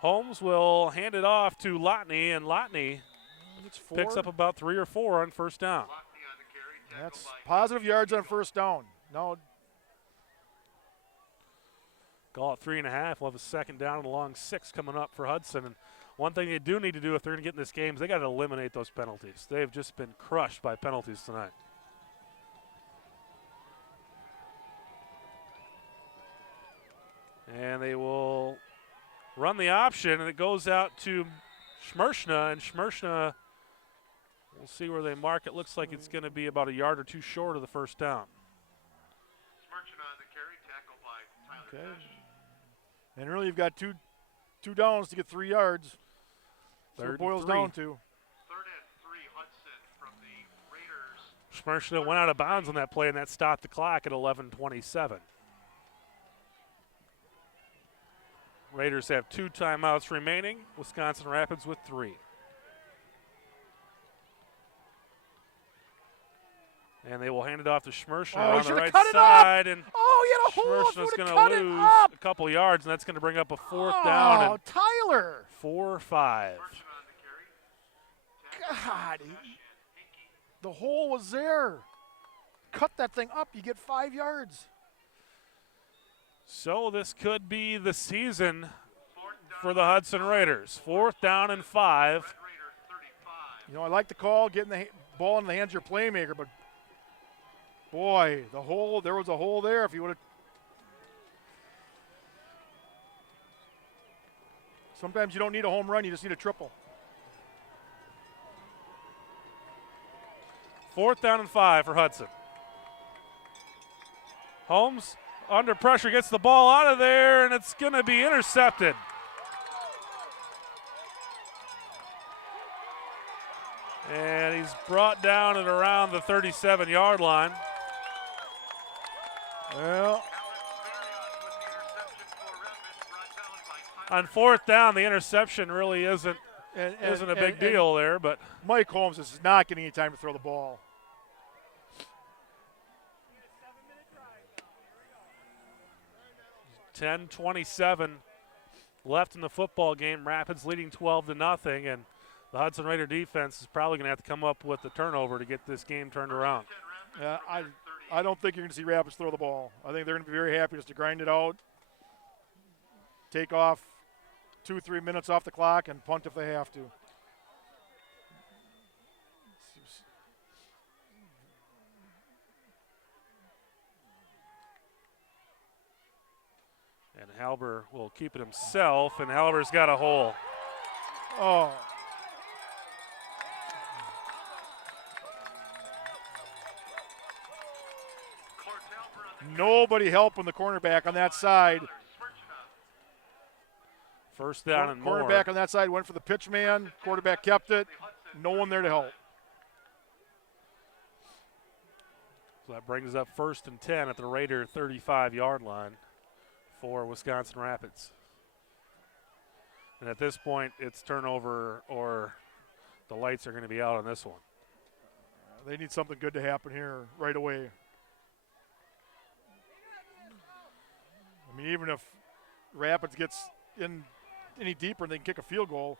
Holmes will hand it off to Lotney, and Lotney picks up about 3 or 4 on first down. That's positive yards on first down. Now, call it 3.5. We'll have a second down and a long 6 coming up for Hudson. And one thing they do need to do if they're going to get in this game is they got to eliminate those penalties. They've just been crushed by penalties tonight. And they will run the option, and it goes out to Schmershna, and Schmershna, we'll see where they mark it. Looks like it's going to be about a yard or 2 short of the first down. Schmershna on the carry, tackled by Tyler okay. Tesh. And really you've got two downs to get 3 yards. So Third it boils and 3. down to. 3rd and 3, Hudson from the Raiders. Schmershna went out of bounds on that play, and that stopped the clock at 11:27. Raiders have 2 timeouts remaining. Wisconsin Rapids with 3. And they will hand it off to Schmershna on the right side. And oh, he had a hole. Schmershna's going to lose a couple yards, and that's going to bring up a 4th down. Oh, And Tyler. 4 or 5. God. The hole was there. Cut that thing up. You get 5 yards. So this could be the season for the Hudson Raiders. 4th down and 5. You know, I like the call, getting the ball in the hands of your playmaker, but boy, there was a hole there if you would have. Sometimes you don't need a home run, you just need a triple. 4th down and 5 for Hudson. Holmes under pressure gets the ball out of there, and it's going to be intercepted. And he's brought down at around the 37-yard line. Well, on 4th down, the interception really isn't isn't a big deal there, but Mike Holmes is not getting any time to throw the ball. .10:27 left in the football game. Rapids leading 12-0, and the Hudson Raider defense is probably going to have to come up with the turnover to get this game turned around. Yeah, I don't think you're going to see Rapids throw the ball. I think they're going to be very happy just to grind it out, take off 2-3 minutes off the clock, and punt if they have to. And Halber will keep it himself, and Halber's got a hole. Oh. Nobody helping the cornerback on that side. First down and more. Cornerback on that side went for the pitch man. Quarterback kept it. No one there to help. So that brings up 1st and 10 at the Raider 35-yard line for Wisconsin Rapids. And at this point, it's turnover or the lights are going to be out on this one. They need something good to happen here right away. I mean, even if Rapids gets in any deeper and they can kick a field goal.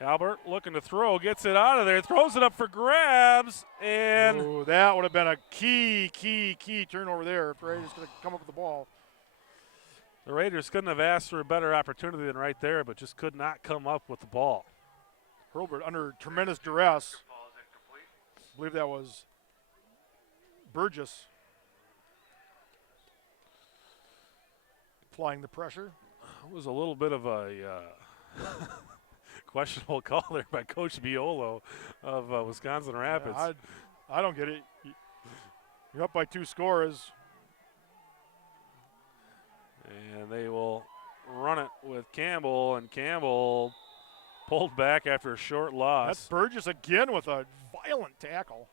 Halbert looking to throw, gets it out of there, throws it up for grabs, and ooh, that would have been a key turnover there if the Raiders could have come up with the ball. The Raiders couldn't have asked for a better opportunity than right there, but just could not come up with the ball. Hurlbert under tremendous duress. I believe that was Burgess applying the pressure. It was a little bit of a questionable call there by Coach Violo of Wisconsin Rapids. Yeah, I don't get it. You're up by 2 scores. And they will run it with Campbell, and Campbell pulled back after a short loss. That's Burgess again with a violent tackle.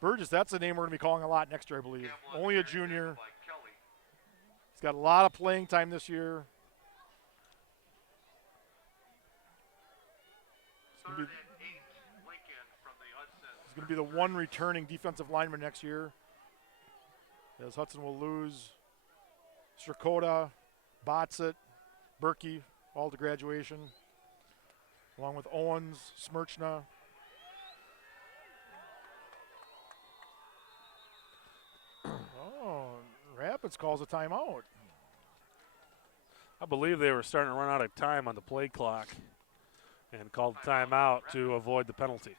Burgess, that's a name we're going to be calling a lot next year, I believe. Only a junior. He's got a lot of playing time this year. He's going to be the one returning defensive lineman next year, as Hudson will lose Strakota, Botzett, Berkey, all to graduation, along with Owens, Smirchna. Oh, Rapids calls a timeout. I believe they were starting to run out of time on the play clock and called a timeout to avoid the penalty.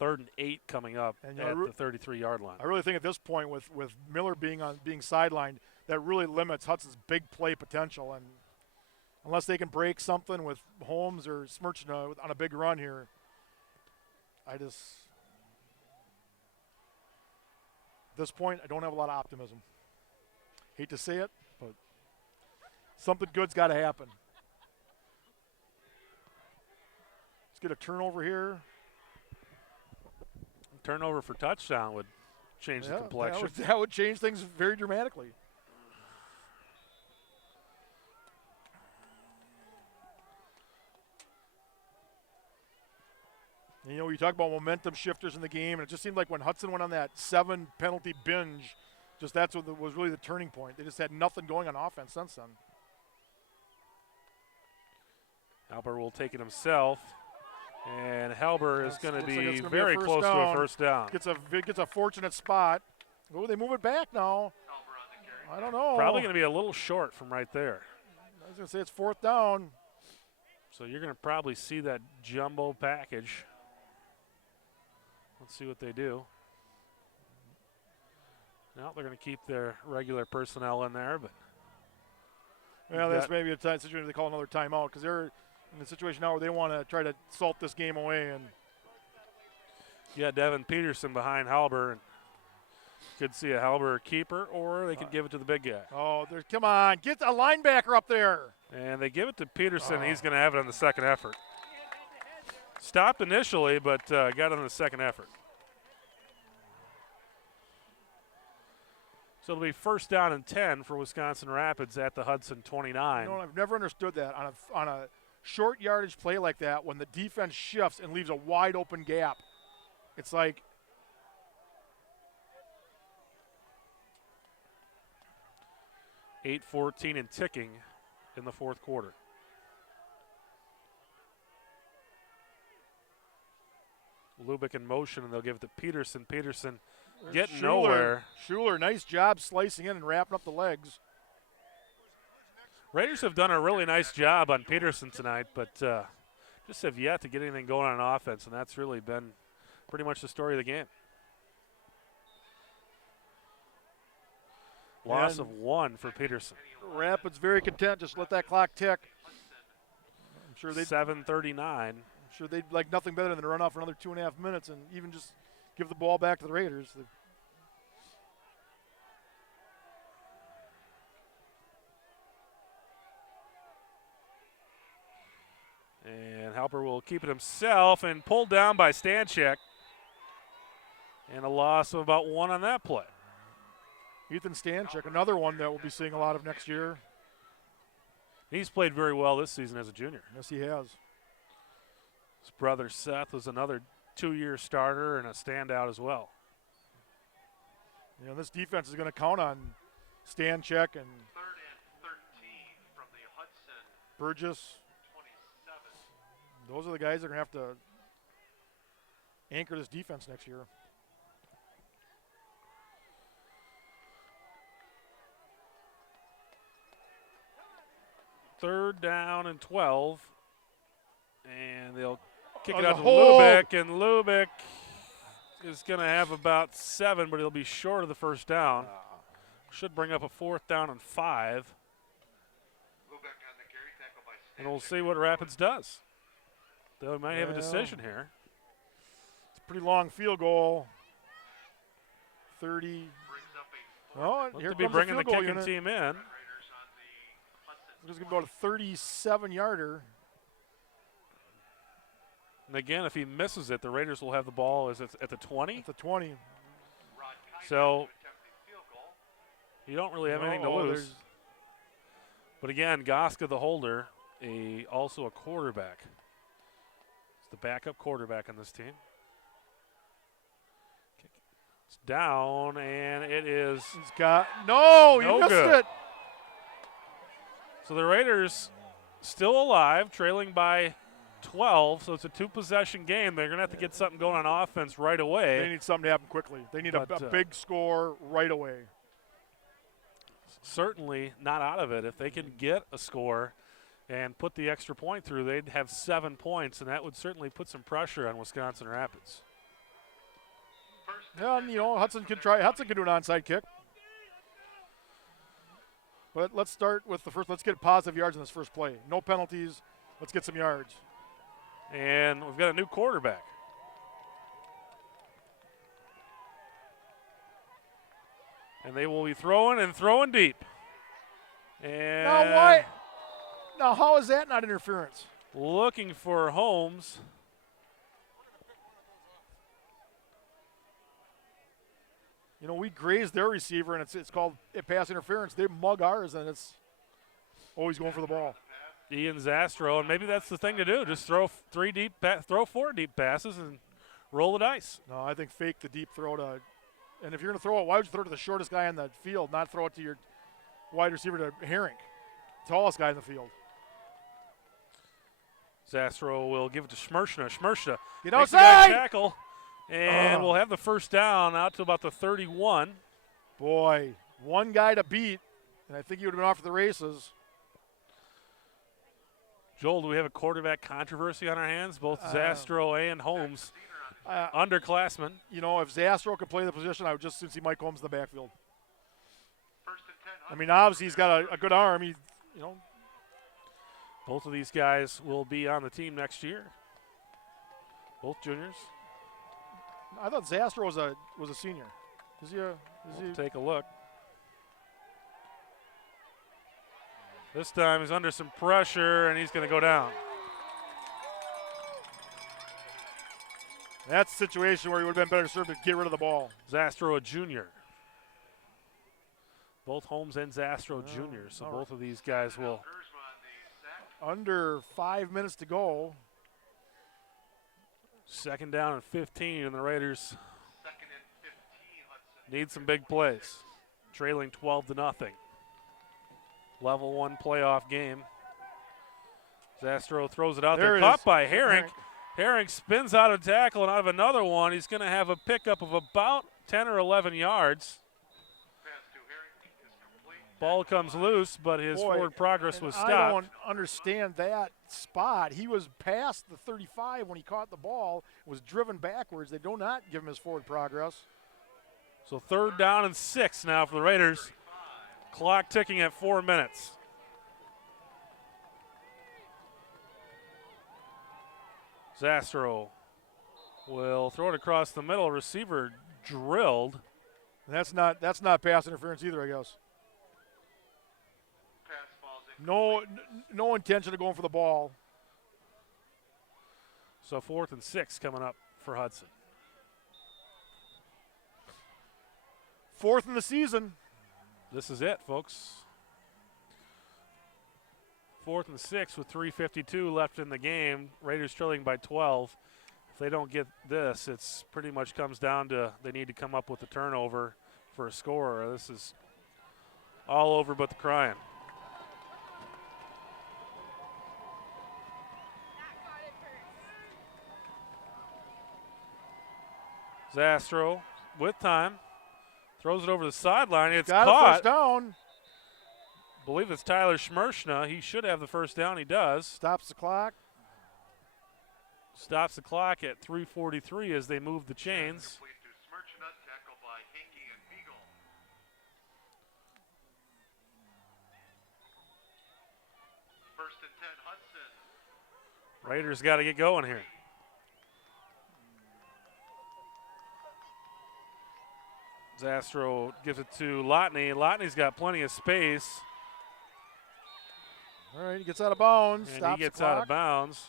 3rd and 8 coming up at the 33-yard line. I really think at this point, with Miller being sidelined, that really limits Hudson's big play potential. And unless they can break something with Holmes or Smirchna on a big run here, at this point, I don't have a lot of optimism. Hate to say it, but something good's got to happen. Let's get a turnover here. Turnover for touchdown would change the complexion. That would change things very dramatically. You know, you talk about momentum shifters in the game, and it just seemed like when Hudson went on that 7 penalty binge, just that's what was really the turning point. They just had nothing going on offense since then. Halber will take it himself, and Halber is going to be like very close to a first down. Gets a fortunate spot. Oh, they move it back now. I don't know. Probably going to be a little short from right there. I was going to say it's 4th down. So you're going to probably see that jumbo package. Let's see what they do. Now they're going to keep their regular personnel in there, but yeah, that's maybe a situation they call another timeout because they're in a situation now where they want to try to salt this game away. And you got Devin Peterson behind Halber, and could see a Halber keeper, or they could give it to the big guy. Oh, come on, get a linebacker up there. And they give it to Peterson. He's going to have it on the second effort. Stopped initially, but got it on the second effort. So it'll be first down and 10 for Wisconsin Rapids at the Hudson 29. You know, I've never understood that on a short yardage play like that when the defense shifts and leaves a wide open gap. It's like 8:14 and ticking in the fourth quarter. Lubick in motion, and they'll give it to Peterson. Peterson getting nowhere. Schuler, nice job slicing in and wrapping up the legs. Raiders have done a really nice job on Peterson tonight, but just have yet to get anything going on offense, and that's really been pretty much the story of the game. Loss of 1 for Peterson. Rapids very content, just let that clock tick. I'm sure they'd 7:39. I'm sure they'd like nothing better than to run off for another 2.5 minutes and even just give the ball back to the Raiders. And Halper will keep it himself and pulled down by Stanchek. And a loss of about 1 on that play. Ethan Stanchek, another one that we'll be seeing a lot of next year. He's played very well this season as a junior. Yes, he has. His brother Seth was another 2-year starter and a standout as well. You know, this defense is going to count on Stanchek and 3rd and 13 from the Hudson Burgess. 27. Those are the guys that are going to have to anchor this defense next year. Third down and 12. And they'll kick it the out to hole. Lubick, and Lubick is going to have about 7, but he'll be short of the first down. Should bring up a 4th down and 5. Lubeck on the carry, tackle by And we'll see what Rapids does. They might have a Yeah. decision here. It's a pretty long field goal. 30. brings up a Oh, Look here to be comes bringing the the field goal kicking unit. team in. Raiders on the Hudson. It's going to go to 37-yarder. And again, if he misses it, the Raiders will have the ball at the 20. At the 20. Rod Kiner So to attempt the field goal. you don't really have anything to Oh, lose. there's- But again, Goska, the holder, also a quarterback. It's the backup quarterback on this team. It's down, and it is. He's got no, you No missed good. it. So the Raiders still alive, trailing by 12, so it's a 2-possession game. They're going to have to get something going on offense right They away. need something to happen quickly. They need But, a big score right away. Certainly not out of it. If they can get a score and put the extra point through, they'd have 7 points, and that would certainly put some pressure on Wisconsin Rapids. Yeah, and, you know, Hudson could do an onside kick. But let's start with the first. Let's get positive yards in this first play. No penalties. Let's get some yards. And we've got a new quarterback. And they will be throwing deep. And Now why? Now how is that not interference? looking for Holmes. You know, we grazed their receiver, and it's called pass interference. They mug ours, and it's always going for the ball. Ian Zastro, and maybe that's the thing to do. Just throw 4 deep passes and roll the dice. No, I think fake the deep throw to. And if you're going to throw it, why would you throw it to the shortest guy on the field, not throw it to your wide receiver to Herring, tallest guy in the field? Zastro will give it to Schmershna. Schmershna Get makes the guy outside! tackle, and we'll have the first down out to about the 31. Boy, one guy to beat, and I think he would have been off for the races. Joel, do we have a quarterback controversy on our hands? Both Zastro and Holmes, underclassmen. You know, if Zastro could play the position, I would just see Mike Holmes in the backfield. First and 10. I mean, obviously he's got a good arm. He, you know, Both of these guys will be on the team next year. Both juniors. I thought Zastro was a senior. Is he? We'll take a look. This time he's under some pressure, and he's going to go down. That's a situation where he would have been better served to get rid of the ball. Zastro, a junior. Both Holmes and Zastro juniors, so both of these guys will. Gersma on the sack. Under 5 minutes to go. Second down and 15, and the Raiders Second and 15, Hudson. need some big plays. Trailing 12-0. Level 1 playoff game. Zastro throws it out there. Caught by Herring. Herring spins out of tackle and out of another one. He's going to have a pickup of about 10 or 11 yards. Pass to Herring is complete. Ball comes loose, but his forward progress was stopped. I don't understand that spot. He was past the 35 when he caught the ball, was driven backwards. They do not give him his forward progress. So 3rd down and 6 now for the Raiders. Clock ticking at 4 minutes. Zastro will throw it across the middle. Receiver drilled. That's not pass interference either, I guess. Pass falls in. No intention of going for the ball. So 4th and 6 coming up for Hudson. 4th in the season. This is it, folks. 4th and 6 with 3:52 left in the game. Raiders trailing by 12. If they don't get this, it's pretty much comes down to they need to come up with a turnover for a score. This is all over but the crying. Zastro with time. Throws it over the sideline. It's got caught. a first down. Believe it's Tyler Schmershna. He should have the first down. He does. Stops the clock. Stops the clock at 3:43 as they move the chains. Complete to Smirchina, tackled by Hinkey and Beagle. First and 10, Hudson. Raiders got to get going here. Zastro gives it to Lotney. Lotney's got plenty of space. All right, he gets out of bounds. And stops he gets the out clock. of bounds.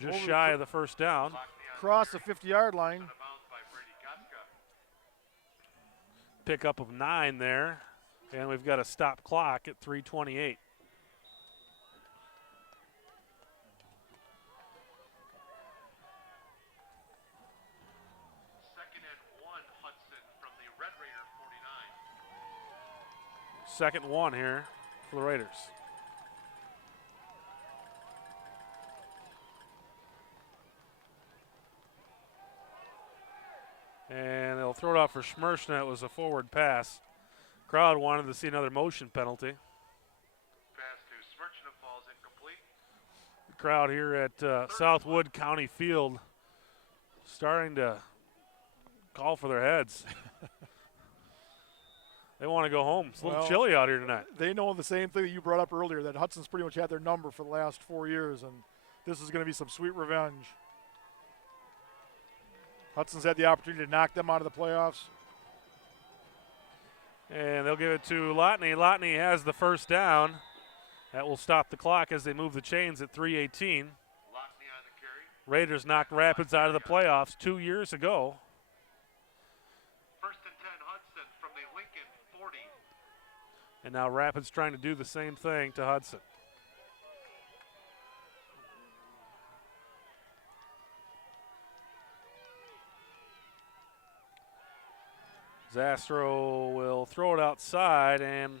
Just Over shy the- of the first down. Across the 50-yard line. Out of bounds by Brady Kotka. Pickup of 9 there. And we've got a stop clock at 3:28. Second and 1, Hudson from the Red Raider 49. Second and 1 here for the Raiders. And they'll throw it out for Schmershna. It was a forward pass. Crowd wanted to see another motion penalty. Pass to Smirchina falls incomplete. The crowd here at Southwood County Field starting to call for their heads. They want to go home. It's a little Well, chilly out here tonight. They know the same thing that you brought up earlier, that Hudson's pretty much had their number for the last 4 years, and this is going to be some sweet revenge. Hudson's had the opportunity to knock them out of the playoffs. And they'll give it to Lotney. Lotney has the first down. That will stop the clock as they move the chains at 3:18. Lockney on the carry. Raiders knocked Rapids out of the playoffs 2 years ago. First and 10, Hudson from the Lincoln 40. And now Rapids trying to do the same thing to Hudson. Zastro will throw it outside, and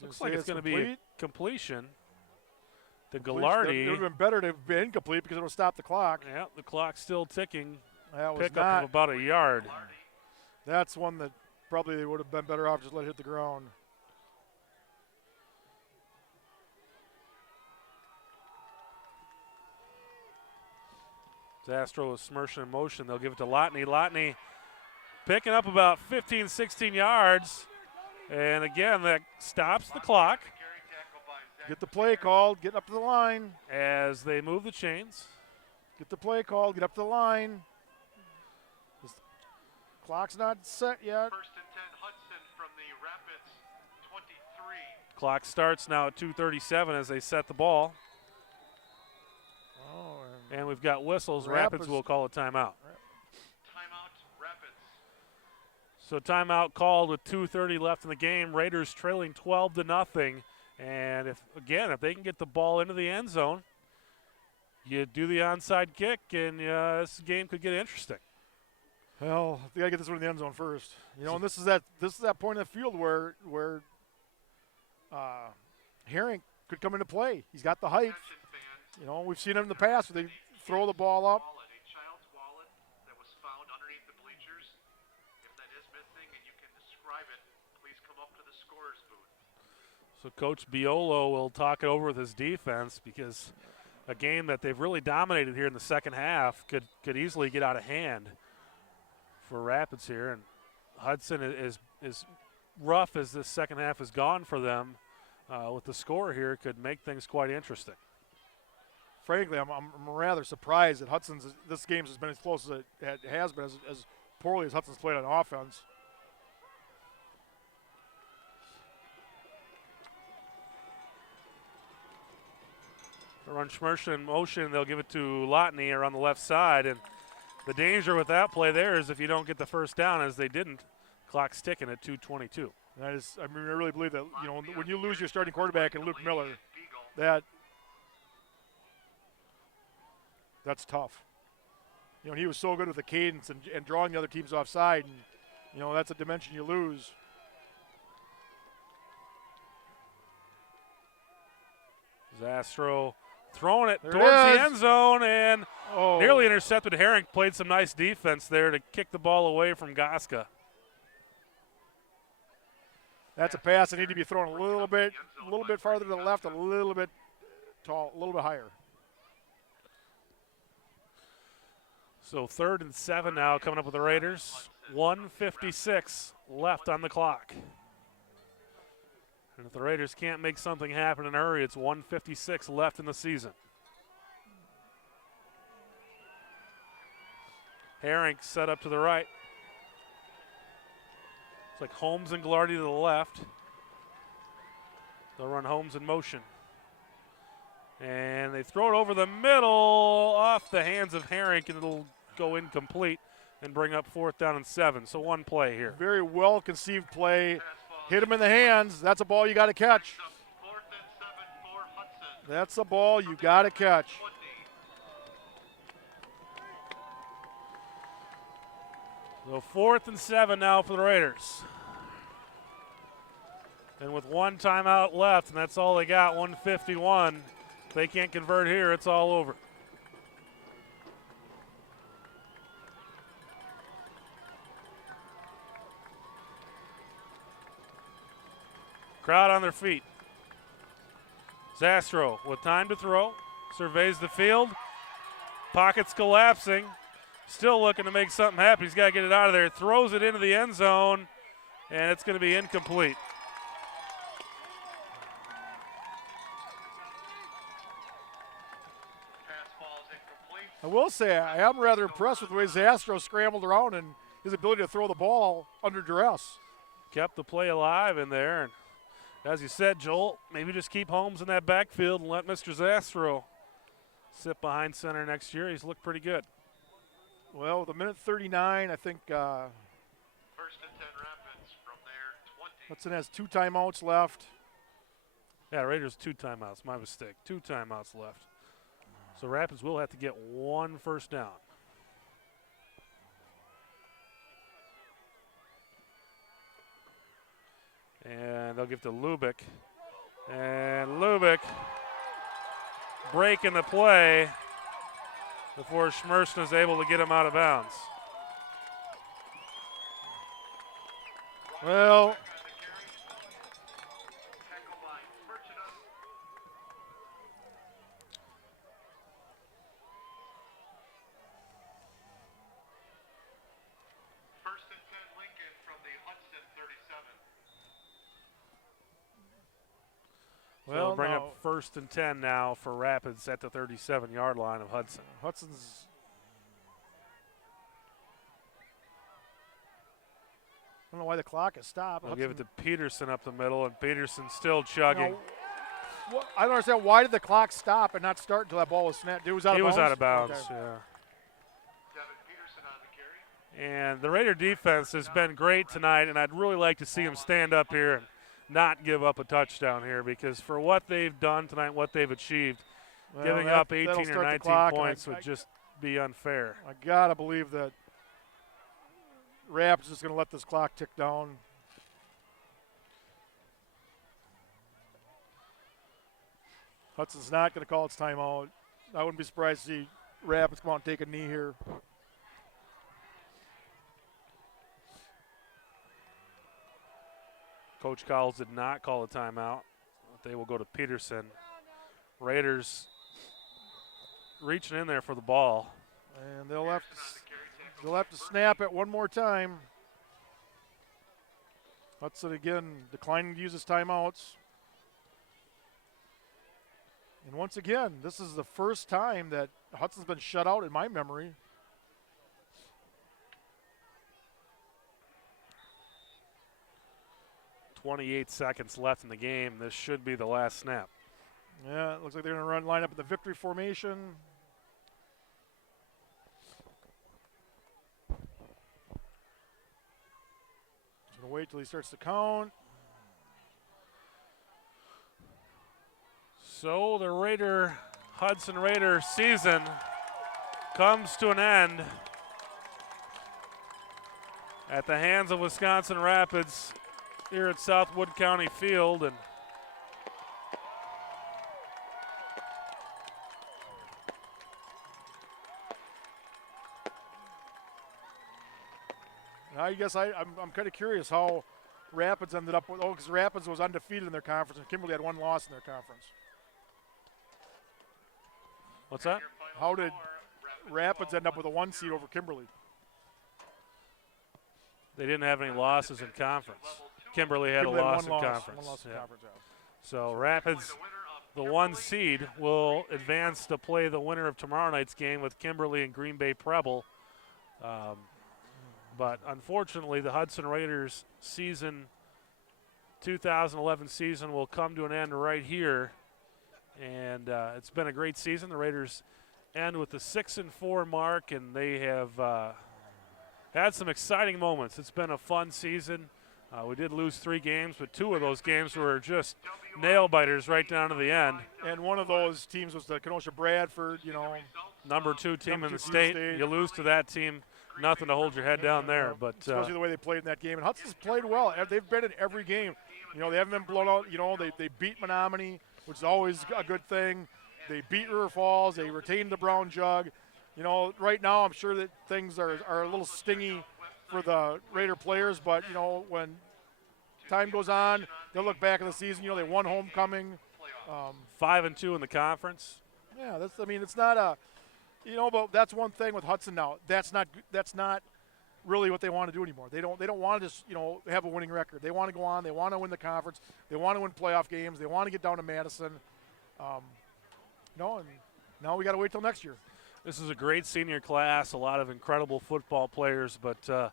looks like it's going to be a completion to Gallardi. It would have been better to have been incomplete because it would have stopped the clock. Yeah, the clock's still ticking. That was Pickup not. of about a yard. That's one that probably they would have been better off just let it hit the ground. Zastro is Smirshna in motion. They'll give it to Lotney. Lotney picking up about 15, 16 yards. And again, that stops the clock Carry tackle by Zach. Get the play called. Get up to the line. as they move the chains. Get the play called. Get up to the line. This clock's not set yet. First and 10, Hudson from the Rapids 23. Clock starts now at 2:37 as they set the ball. Oh, And we've got whistles. Rapids Rapids- will call a timeout. Timeout, Rapids. So timeout called with 2:30 left in the game. Raiders trailing 12-0. And if they can get the ball into the end zone, you do the onside kick, and this game could get interesting. Well, they gotta get this one in the end zone first. And this is that point in the field where Herring could come into play. He's got the height. We've seen him in the past where they throw the ball up. A child's wallet that was found underneath the bleachers. If that is missing and you can describe it, please come up to the scorer's booth. So Coach Biolo will talk it over with his defense, because a game that they've really dominated here in the second half could easily get out of hand for Rapids here. And Hudson is rough as this second half has gone for them. With the score here, could make things quite interesting. Frankly, I'm rather surprised that this game has been as close as it has been, as poorly as Hudson's played on offense. They run Schmerson in motion. They'll give it to Lotney around the left side. And the danger with that play there is if you don't get the first down, as they didn't, clock's ticking at 2:22. I really believe that, when you lose your starting quarterback and Luke Miller, that's tough. He was so good with the cadence and drawing the other teams offside, and, that's a dimension you lose. Zastro throwing it towards the end zone, and nearly intercepted. Herring played some nice defense there to kick the ball away from Goska. That's a pass that need to be thrown a little bit farther to the left, a little bit tall, a little bit higher. So 3rd and 7 now coming up with the Raiders. 1:56 left on the clock. And if the Raiders can't make something happen in a hurry, it's 1:56 left in the season. Herring set up to the right. It's like Holmes and Glardy to the left. They'll run Holmes in motion. And they throw it over the middle off the hands of Herring, and it'll go incomplete and bring up 4th down and 7. So one play here. Very well conceived play. Hit him in the hands. That's a ball you got to catch. 4th and 7 for Hudson. That's a ball you got to catch. 20. So 4th and 7 now for the Raiders. And with one timeout left, and that's all they got, 1:51. If they can't convert here, it's all over. Crowd on their feet. Zastro with time to throw, surveys the field. Pockets collapsing. Still looking to make something happen. He's got to get it out of there. Throws it into the end zone, and it's going to be incomplete. Pass ball is incomplete. I will say I am rather impressed with the way Zastro scrambled around and his ability to throw the ball under duress. Kept the play alive in there. And as you said, Joel, maybe just keep Holmes in that backfield and let Mr. Zastro sit behind center next year. He's looked pretty good. Well, with a minute 39, I think 1st and 10 Rapids from there, 20. Hudson has 2 timeouts left. Yeah, Raiders 2 timeouts. My mistake. 2 timeouts left. So Rapids will have to get 1 first down. And they'll give to Lubick. And Lubick breaking the play before Schmerson is able to get him out of bounds. Well, Tackle line, Merchant up. First and 10 Lincoln from the Hudson 37. So they'll bring up 1st and 10 now for Rapids at the 37-yard line of Hudson. Hudson's. I don't know why the clock has stopped. They'll give it to Peterson up the middle, and Peterson's still chugging. I don't understand. Why did the clock stop and not start until that ball was snapped? It was out of bounds? He was out of bounds, Okay. yeah. Devin Peterson on the carry. And the Raider defense has been great tonight, and I'd really like to see them stand up here and not give up a touchdown here, because for what they've done tonight, what they've achieved, Well, giving up 18 or 19 points would just be unfair. I got to believe that Raps is going to let this clock tick down. Hudson's not going to call its timeout. I wouldn't be surprised to see Rapids come out and take a knee here. Coach Cowles did not call a timeout. They will go to Peterson. Raiders reaching in there for the ball. And they'll have to snap it one more time. Hudson again declining to use his timeouts. And once again, this is the first time that Hudson's been shut out in my memory. .28 seconds left in the game. This should be the last snap. Yeah, it looks like they're going to line up in the victory formation. Just going to wait till he starts to count. So the Hudson Raider season comes to an end at the hands of Wisconsin Rapids here at Southwood County Field. And I guess I'm kind of curious how Rapids ended up with, because Rapids was undefeated in their conference and Kimberly had one loss in their conference. What's that? How did Rapids end up with a 1 seed over Kimberly? They didn't have any losses in conference. Kimberly had Kimberly a had loss in conference. One loss in Yeah. conference, yeah. So Rapids, the 1 seed, will advance to play the winner of tomorrow night's game with Kimberly and Green Bay Preble. But unfortunately, the Hudson Raiders season, 2011 season, will come to an end right here. And it's been a great season. The Raiders end with the 6-4 mark, and they have had some exciting moments. It's been a fun season. We did lose 3 games, but 2 of those games were just nail biters right down to the end. And one of those teams was the Kenosha Bradford, Number 2 team in Number the 2 state. state. You lose to that team, nothing to hold your head down there. But especially the way they played in that game. And Hudson's played well. They've been in every game. They haven't been blown out. They beat Menominee, which is always a good thing. They beat River Falls. They retained the Brown Jug. Right now I'm sure that things are a little stingy for the Raider players, but when time goes on, they'll look back at the season. They won homecoming. 5-2 in the conference. Yeah, it's not a, but that's one thing with Hudson now. That's not really what they want to do anymore. They don't want to just have a winning record. They want to go on. They want to win the conference. They want to win playoff games. They want to get down to Madison. And now we got to wait till next year. This is a great senior class, a lot of incredible football players, but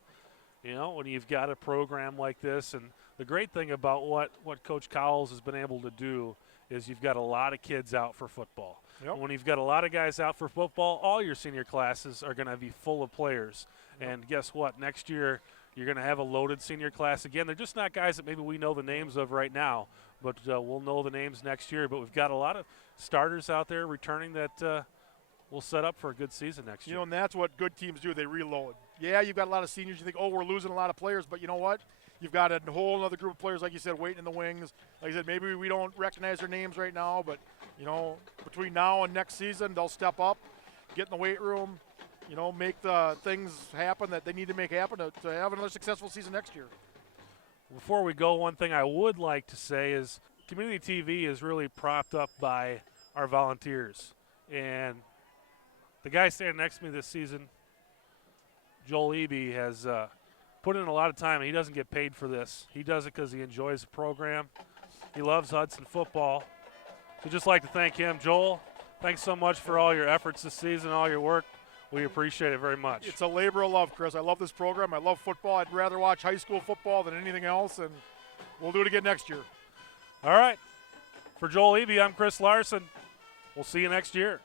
when you've got a program like this, and the great thing about what Coach Cowles has been able to do is you've got a lot of kids out for football. Yep. And when you've got a lot of guys out for football, all your senior classes are going to be full of players. Yep. And guess what? Next year you're going to have a loaded senior class again. They're just not guys that maybe we know the names of right now, but we'll know the names next year. But we've got a lot of starters out there returning that will set up for a good season next year. And that's what good teams do. They reload. Yeah, you've got a lot of seniors. You think, we're losing a lot of players, but you know what? You've got a whole other group of players, like you said, waiting in the wings. Like I said, maybe we don't recognize their names right now, but, between now and next season, they'll step up, get in the weight room, make the things happen that they need to make happen to have another successful season next year. Before we go, one thing I would like to say is community TV is really propped up by our volunteers. And the guy standing next to me this season, Joel Eby, has put in a lot of time, and he doesn't get paid for this. He does it because he enjoys the program. He loves Hudson football. So just like to thank him. Joel, thanks so much for all your efforts this season, all your work. We appreciate it very much. It's a labor of love, Chris. I love this program. I love football. I'd rather watch high school football than anything else, and we'll do it again next year. All right. For Joel Eby, I'm Chris Larson. We'll see you next year.